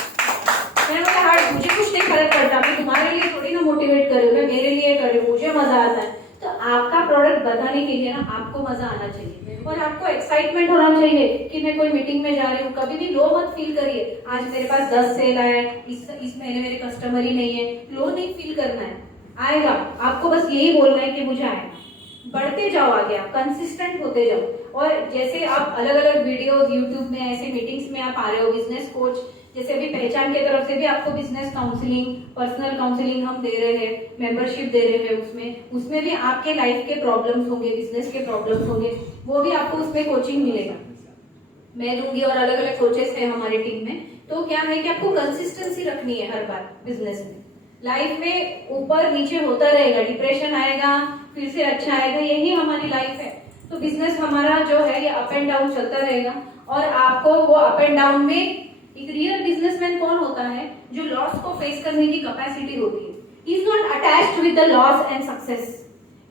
मैंने बोला हार्ड, मुझे कुछ नहीं फर्क पड़ता, मैं तुम्हारे लिए थोड़ी ना मोटिवेट कर रही हूँ, मैं मेरे लिए कर रही हूँ, मुझे मजा आता है। तो आपका प्रोडक्ट बताने के लिए ना आपको मजा आना चाहिए और आपको एक्साइटमेंट होना चाहिए कि मैं कोई मीटिंग में जा रही हूँ। कभी भी लो मत फील करिए, आज मेरे पास 10 सेल आए, इस महीने मेरे कस्टमर ही नहीं है, लो नहीं फील करना है, आएगा। आपको बस यही बोलना है कि मुझे आएगा। बढ़ते जाओ आगे, आप कंसिस्टेंट होते जाओ। और जैसे आप अलग अलग वीडियोस यूट्यूब में, ऐसे मीटिंग्स में आप आ रहे हो, बिजनेस कोच जैसे भी पहचान की तरफ से भी आपको बिजनेस काउंसलिंग, पर्सनल काउंसलिंग हम दे रहे हैं, मेंबरशिप दे रहे हैं। उसमें भी आपके लाइफ के प्रॉब्लम्स होंगे, बिजनेस के प्रॉब्लम्स होंगे, वो भी आपको उसमें कोचिंग मिलेगा, मैं दूंगी। और अलग अलग कोचेस हैं हमारी टीम में। तो क्या है कि आपको कंसिस्टेंसी रखनी है हर बार बिजनेस में। लाइफ में ऊपर नीचे होता रहेगा, डिप्रेशन आएगा, फिर से अच्छा आएगा, यही हमारी लाइफ है। तो बिजनेस हमारा जो है ये अप एंड डाउन चलता रहेगा। और आपको वो अप एंड डाउन में, एक रियल बिजनेसमैन कौन होता है, जो लॉस को फेस करने की कैपेसिटी होती है। He is not attached with the loss and success.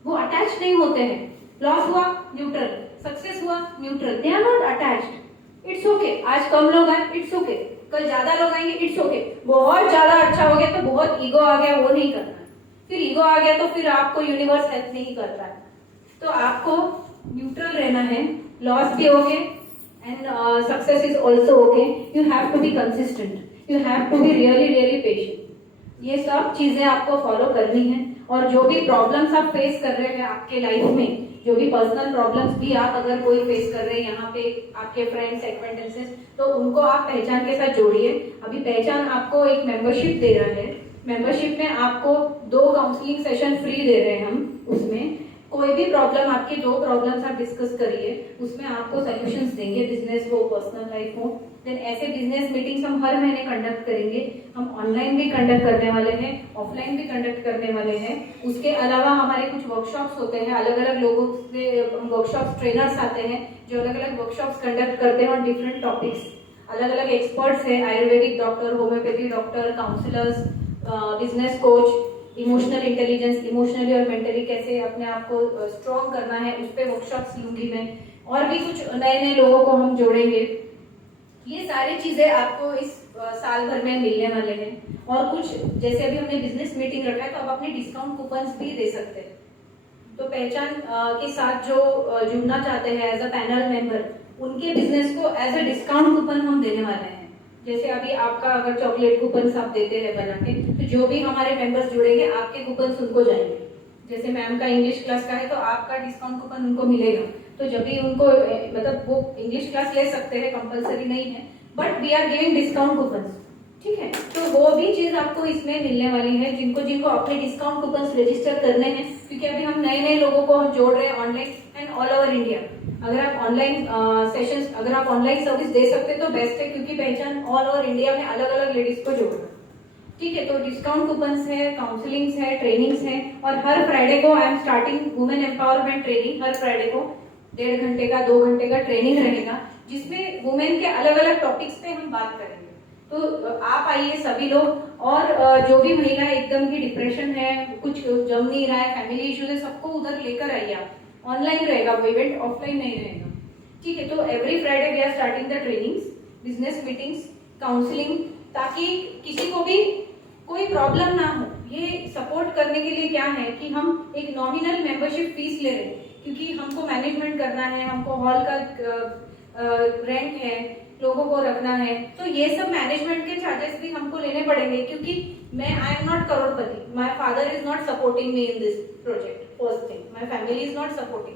वो अटैच नहीं होते हैं। लॉस हुआ न्यूट्रल, सक्सेस हुआ neutral, they are not attached. It's okay, आज कम लोग आए, इट्स ओके, कल ज्यादा लोग आएंगे, इट्स ओके। बहुत ज्यादा अच्छा हो गया तो बहुत ईगो आ गया, वो नहीं करना है। फिर ईगो आ गया तो फिर आपको यूनिवर्स हेल्प नहीं करता है। तो आपको न्यूट्रल रहना है लॉस भी होंगे and success is also okay. You have to be consistent, you have to be really really patient. ये सब चीजें आपको फॉलो करनी है. और जो भी प्रॉब्लम्स आप फेस कर रहे हैं आपके लाइफ में, जो भी पर्सनल प्रॉब्लम्स भी आप अगर कोई फेस कर रहे हैं यहाँ पे आपके फ्रेंड्स एक्वेंटेंसेस, तो उनको आप पहचान के साथ जोड़िए. अभी पहचान आपको एक मेंबरशिप दे रहा है. मेंबरशिप में आपको 2 काउंसलिंग सेशन फ्री दे रहे हैं हम. उसमें कोई भी प्रॉब्लम, आपकी 2 प्रॉब्लम्स आप डिस्कस करिए, उसमें आपको सॉल्यूशंस देंगे, बिजनेस हो पर्सनल लाइफ हो. देन ऐसे बिजनेस मीटिंग्स हम हर महीने कंडक्ट करेंगे. हम ऑनलाइन भी कंडक्ट करने वाले हैं, ऑफलाइन भी कंडक्ट करने वाले हैं. उसके अलावा हमारे कुछ वर्कशॉप्स होते हैं, अलग अलग लोगों से वर्कशॉप्स ट्रेनर्स आते हैं जो अलग अलग वर्कशॉप्स कंडक्ट करते हैं ऑन डिफरेंट टॉपिक्स. अलग अलग एक्सपर्ट्स है, ayurvedic doctor, homeopathy doctor, counsellors, business coach, emotional intelligence, emotionally और मेंटली कैसे अपने आप को स्ट्रॉन्ग करना है, उस पर वर्कशॉप्स लूंगी मैं. और भी कुछ नए नए लोगों को हम जोड़ेंगे. ये सारी चीजें आपको इस साल भर में मिलने वाले हैं. और कुछ जैसे अभी हमने बिजनेस मीटिंग रखा है तो आप अपने डिस्काउंट कूपन्स भी दे सकते हैं. तो पहचान के साथ जो जुड़ना चाहते हैं एज अ पैनल मेंबर, उनके बिजनेस को एज अ डिस्काउंट कूपन हम देने वाले हैं. जैसे अभी आपका अगर चॉकलेट कूपन आप देते हैं बना के, तो जो भी हमारे मेंबर्स जुड़ेंगे आपके कूपन उनको जाएंगे. जैसे मैम का इंग्लिश क्लास का है तो आपका डिस्काउंट कूपन उनको मिलेगा. तो जब भी उनको मतलब वो इंग्लिश क्लास ले सकते हैं, कंपलसरी नहीं है, but we are giving discount coupon. ठीक है, तो वो भी चीज आपको इसमें मिलने वाली है जिनको जिनको अपने डिस्काउंट कूपन रजिस्टर करने हैं. क्योंकि अभी हम नए नए लोगों को हम जोड़ रहे हैं online and all over India. अगर आप ऑनलाइन सेशंस, अगर आप ऑनलाइन सर्विस दे सकते हैं तो बेस्ट है, क्योंकि पहचान ऑल ओवर इंडिया में अलग अलग लेडीज को जोड़ रहा है. ठीक है, तो डिस्काउंट कूपन्स है, काउंसलिंग्स है, ट्रेनिंग्स है. और हर फ्राइडे को I am starting women empowerment training. Her Friday को 1.5 घंटे का 2 घंटे का ट्रेनिंग रहेगा, जिसमें वुमेन के अलग अलग टॉपिक्स पे हम बात करेंगे. तो आप आइए सभी लोग. और जो भी महिला एकदम की डिप्रेशन है, कुछ जम नहीं रहा है, फैमिली इश्यूज है, सबको उधर लेकर आइए आप. ऑनलाइन रहेगा वो इवेंट, ऑफलाइन नहीं रहेगा. ठीक है, तो every Friday we are starting the trainings, business meetings, counselling, ताकि किसी को भी कोई प्रॉब्लम ना हो. ये सपोर्ट करने के लिए क्या है कि हम एक नॉमिनल मेंबरशिप फीस ले रहे हैं, क्योंकि हमको मैनेजमेंट करना है, हमको हॉल का रेंट है, लोगों को रखना है. तो ये सब मैनेजमेंट के चार्जेस भी हमको लेने पड़ेंगे, क्योंकि मैं I am not Crorepati. My father is not supporting me in this project. First thing, my family is not supporting.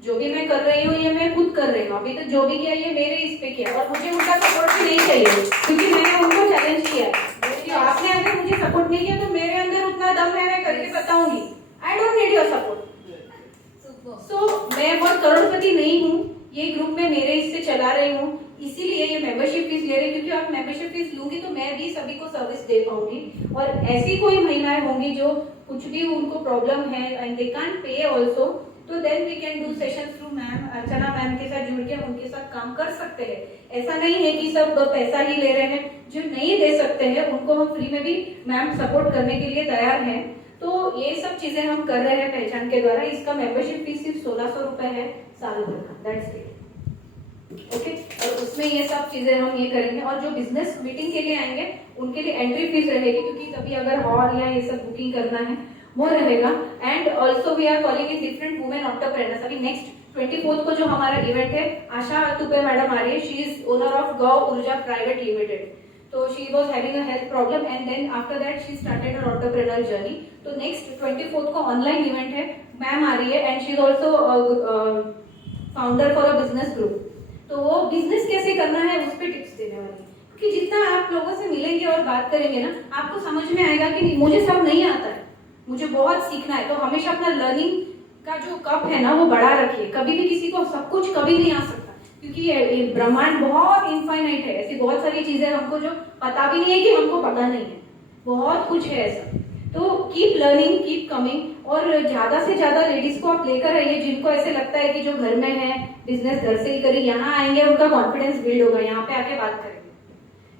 जो भी मैं कर रही हूँ ये मैं खुद कर रही हूँ. अभी तक जो भी किया ये मेरे इस पे किया, और मुझे उनका सपोर्ट भी नहीं चाहिए, क्योंकि मैंने उनको चैलेंज किया कि आपने अगर मुझे सपोर्ट नहीं किया तो मेरे अंदर उतना दम है, मैं करके बताऊंगी. I don't need your support. So मैं बहुत करोड़पति नहीं हूँ. ये ग्रुप में मेरे इससे चला रही हूँ, इसीलिए ये मेंबरशिप फीस ले रही, क्योंकि आप मेंबरशिप फीस लूंगी तो मैं भी सभी को सर्विस दे पाऊंगी. और ऐसी कोई महिलाएं होंगी जो कुछ भी उनको प्रॉब्लम है and they can't pay also, तो then we can do session through ma'am, Archana ma'am के साथ जुड़ के हम उनके साथ काम कर सकते हैं. ऐसा नहीं है कि सब पैसा ही ले रहे हैं. जो नहीं दे सकते हैं उनको हम फ्री में भी मैम सपोर्ट करने के लिए तैयार हैं. तो ये सब चीजें हम कर रहे हैं पहचान के द्वारा. इसका मेंबरशिप फीस सिर्फ 1600 रुपए है साल भर का. That's it. ओके, और उसमें ये सब चीजें हम ये करेंगे. और जो बिजनेस मीटिंग के लिए आएंगे उनके लिए एंट्री फीस रहेगी, क्योंकि तभी अगर हॉल या ये सब बुकिंग करना है वो रहेगा. And also we are calling in different women entrepreneurs. अभी नेक्स्ट 24th को जो हमारा इवेंट है, आशा तुपे मैडम आ रही है. She is owner of Gau Urja private limited. तो she was having a health problem and then after that she started her entrepreneur journey. तो next 24th को ऑनलाइन इवेंट है, मैम आ रही है and she is also founder for a business group. तो वो business कैसे करना है उस पर टिप्स देने वाली है. क्योंकि जितना आप लोगों से मिलेंगे और बात करेंगे ना, आपको समझ में आएगा कि मुझे सब नहीं आता है, मुझे बहुत सीखना है. तो हमेशा अपना लर्निंग का जो कप है ना वो बढ़ा रखिए. कभी भी किसी को सब कुछ कभी नहीं आ सकता, क्योंकि ये ब्रह्मांड बहुत इनफाइनाइट है. ऐसी बहुत सारी चीजें हमको जो पता भी नहीं है कि हमको पता नहीं है, बहुत कुछ है ऐसा. तो कीप लर्निंग, कीप कमिंग. और ज्यादा से ज्यादा लेडीज को आप लेकर आइए जिनको ऐसे लगता है कि जो घर में है बिजनेस घर से ही करें. यहाँ आएंगे उनका कॉन्फिडेंस बिल्ड होगा, यहाँ पे आके बात करेंगे.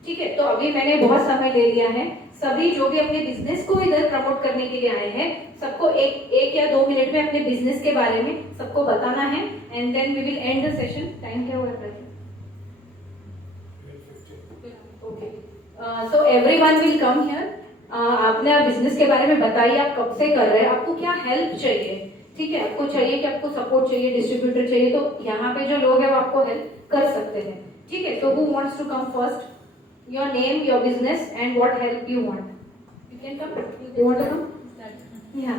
ठीक है, तो अभी मैंने बहुत समय ले लिया है. सभी जो भी अपने बिजनेस को इधर प्रमोट करने के लिए आए हैं, सबको एक या 2 मिनट में अपने बिजनेस के बारे में सबको बताना है. And then we will end the session. Time क्या हुआ है? Okay, so everyone will come here. आपने बिजनेस के बारे में बताइए, आप कब से कर रहे हैं, आपको क्या हेल्प चाहिए. ठीक है, आपको चाहिए कि आपको सपोर्ट चाहिए, डिस्ट्रीब्यूटर चाहिए, तो यहाँ पे जो लोग हैं वो आपको हेल्प कर सकते हैं। ठीक है, so who wants to come first? Your name, your business, and what help you want. You can come. You want to come?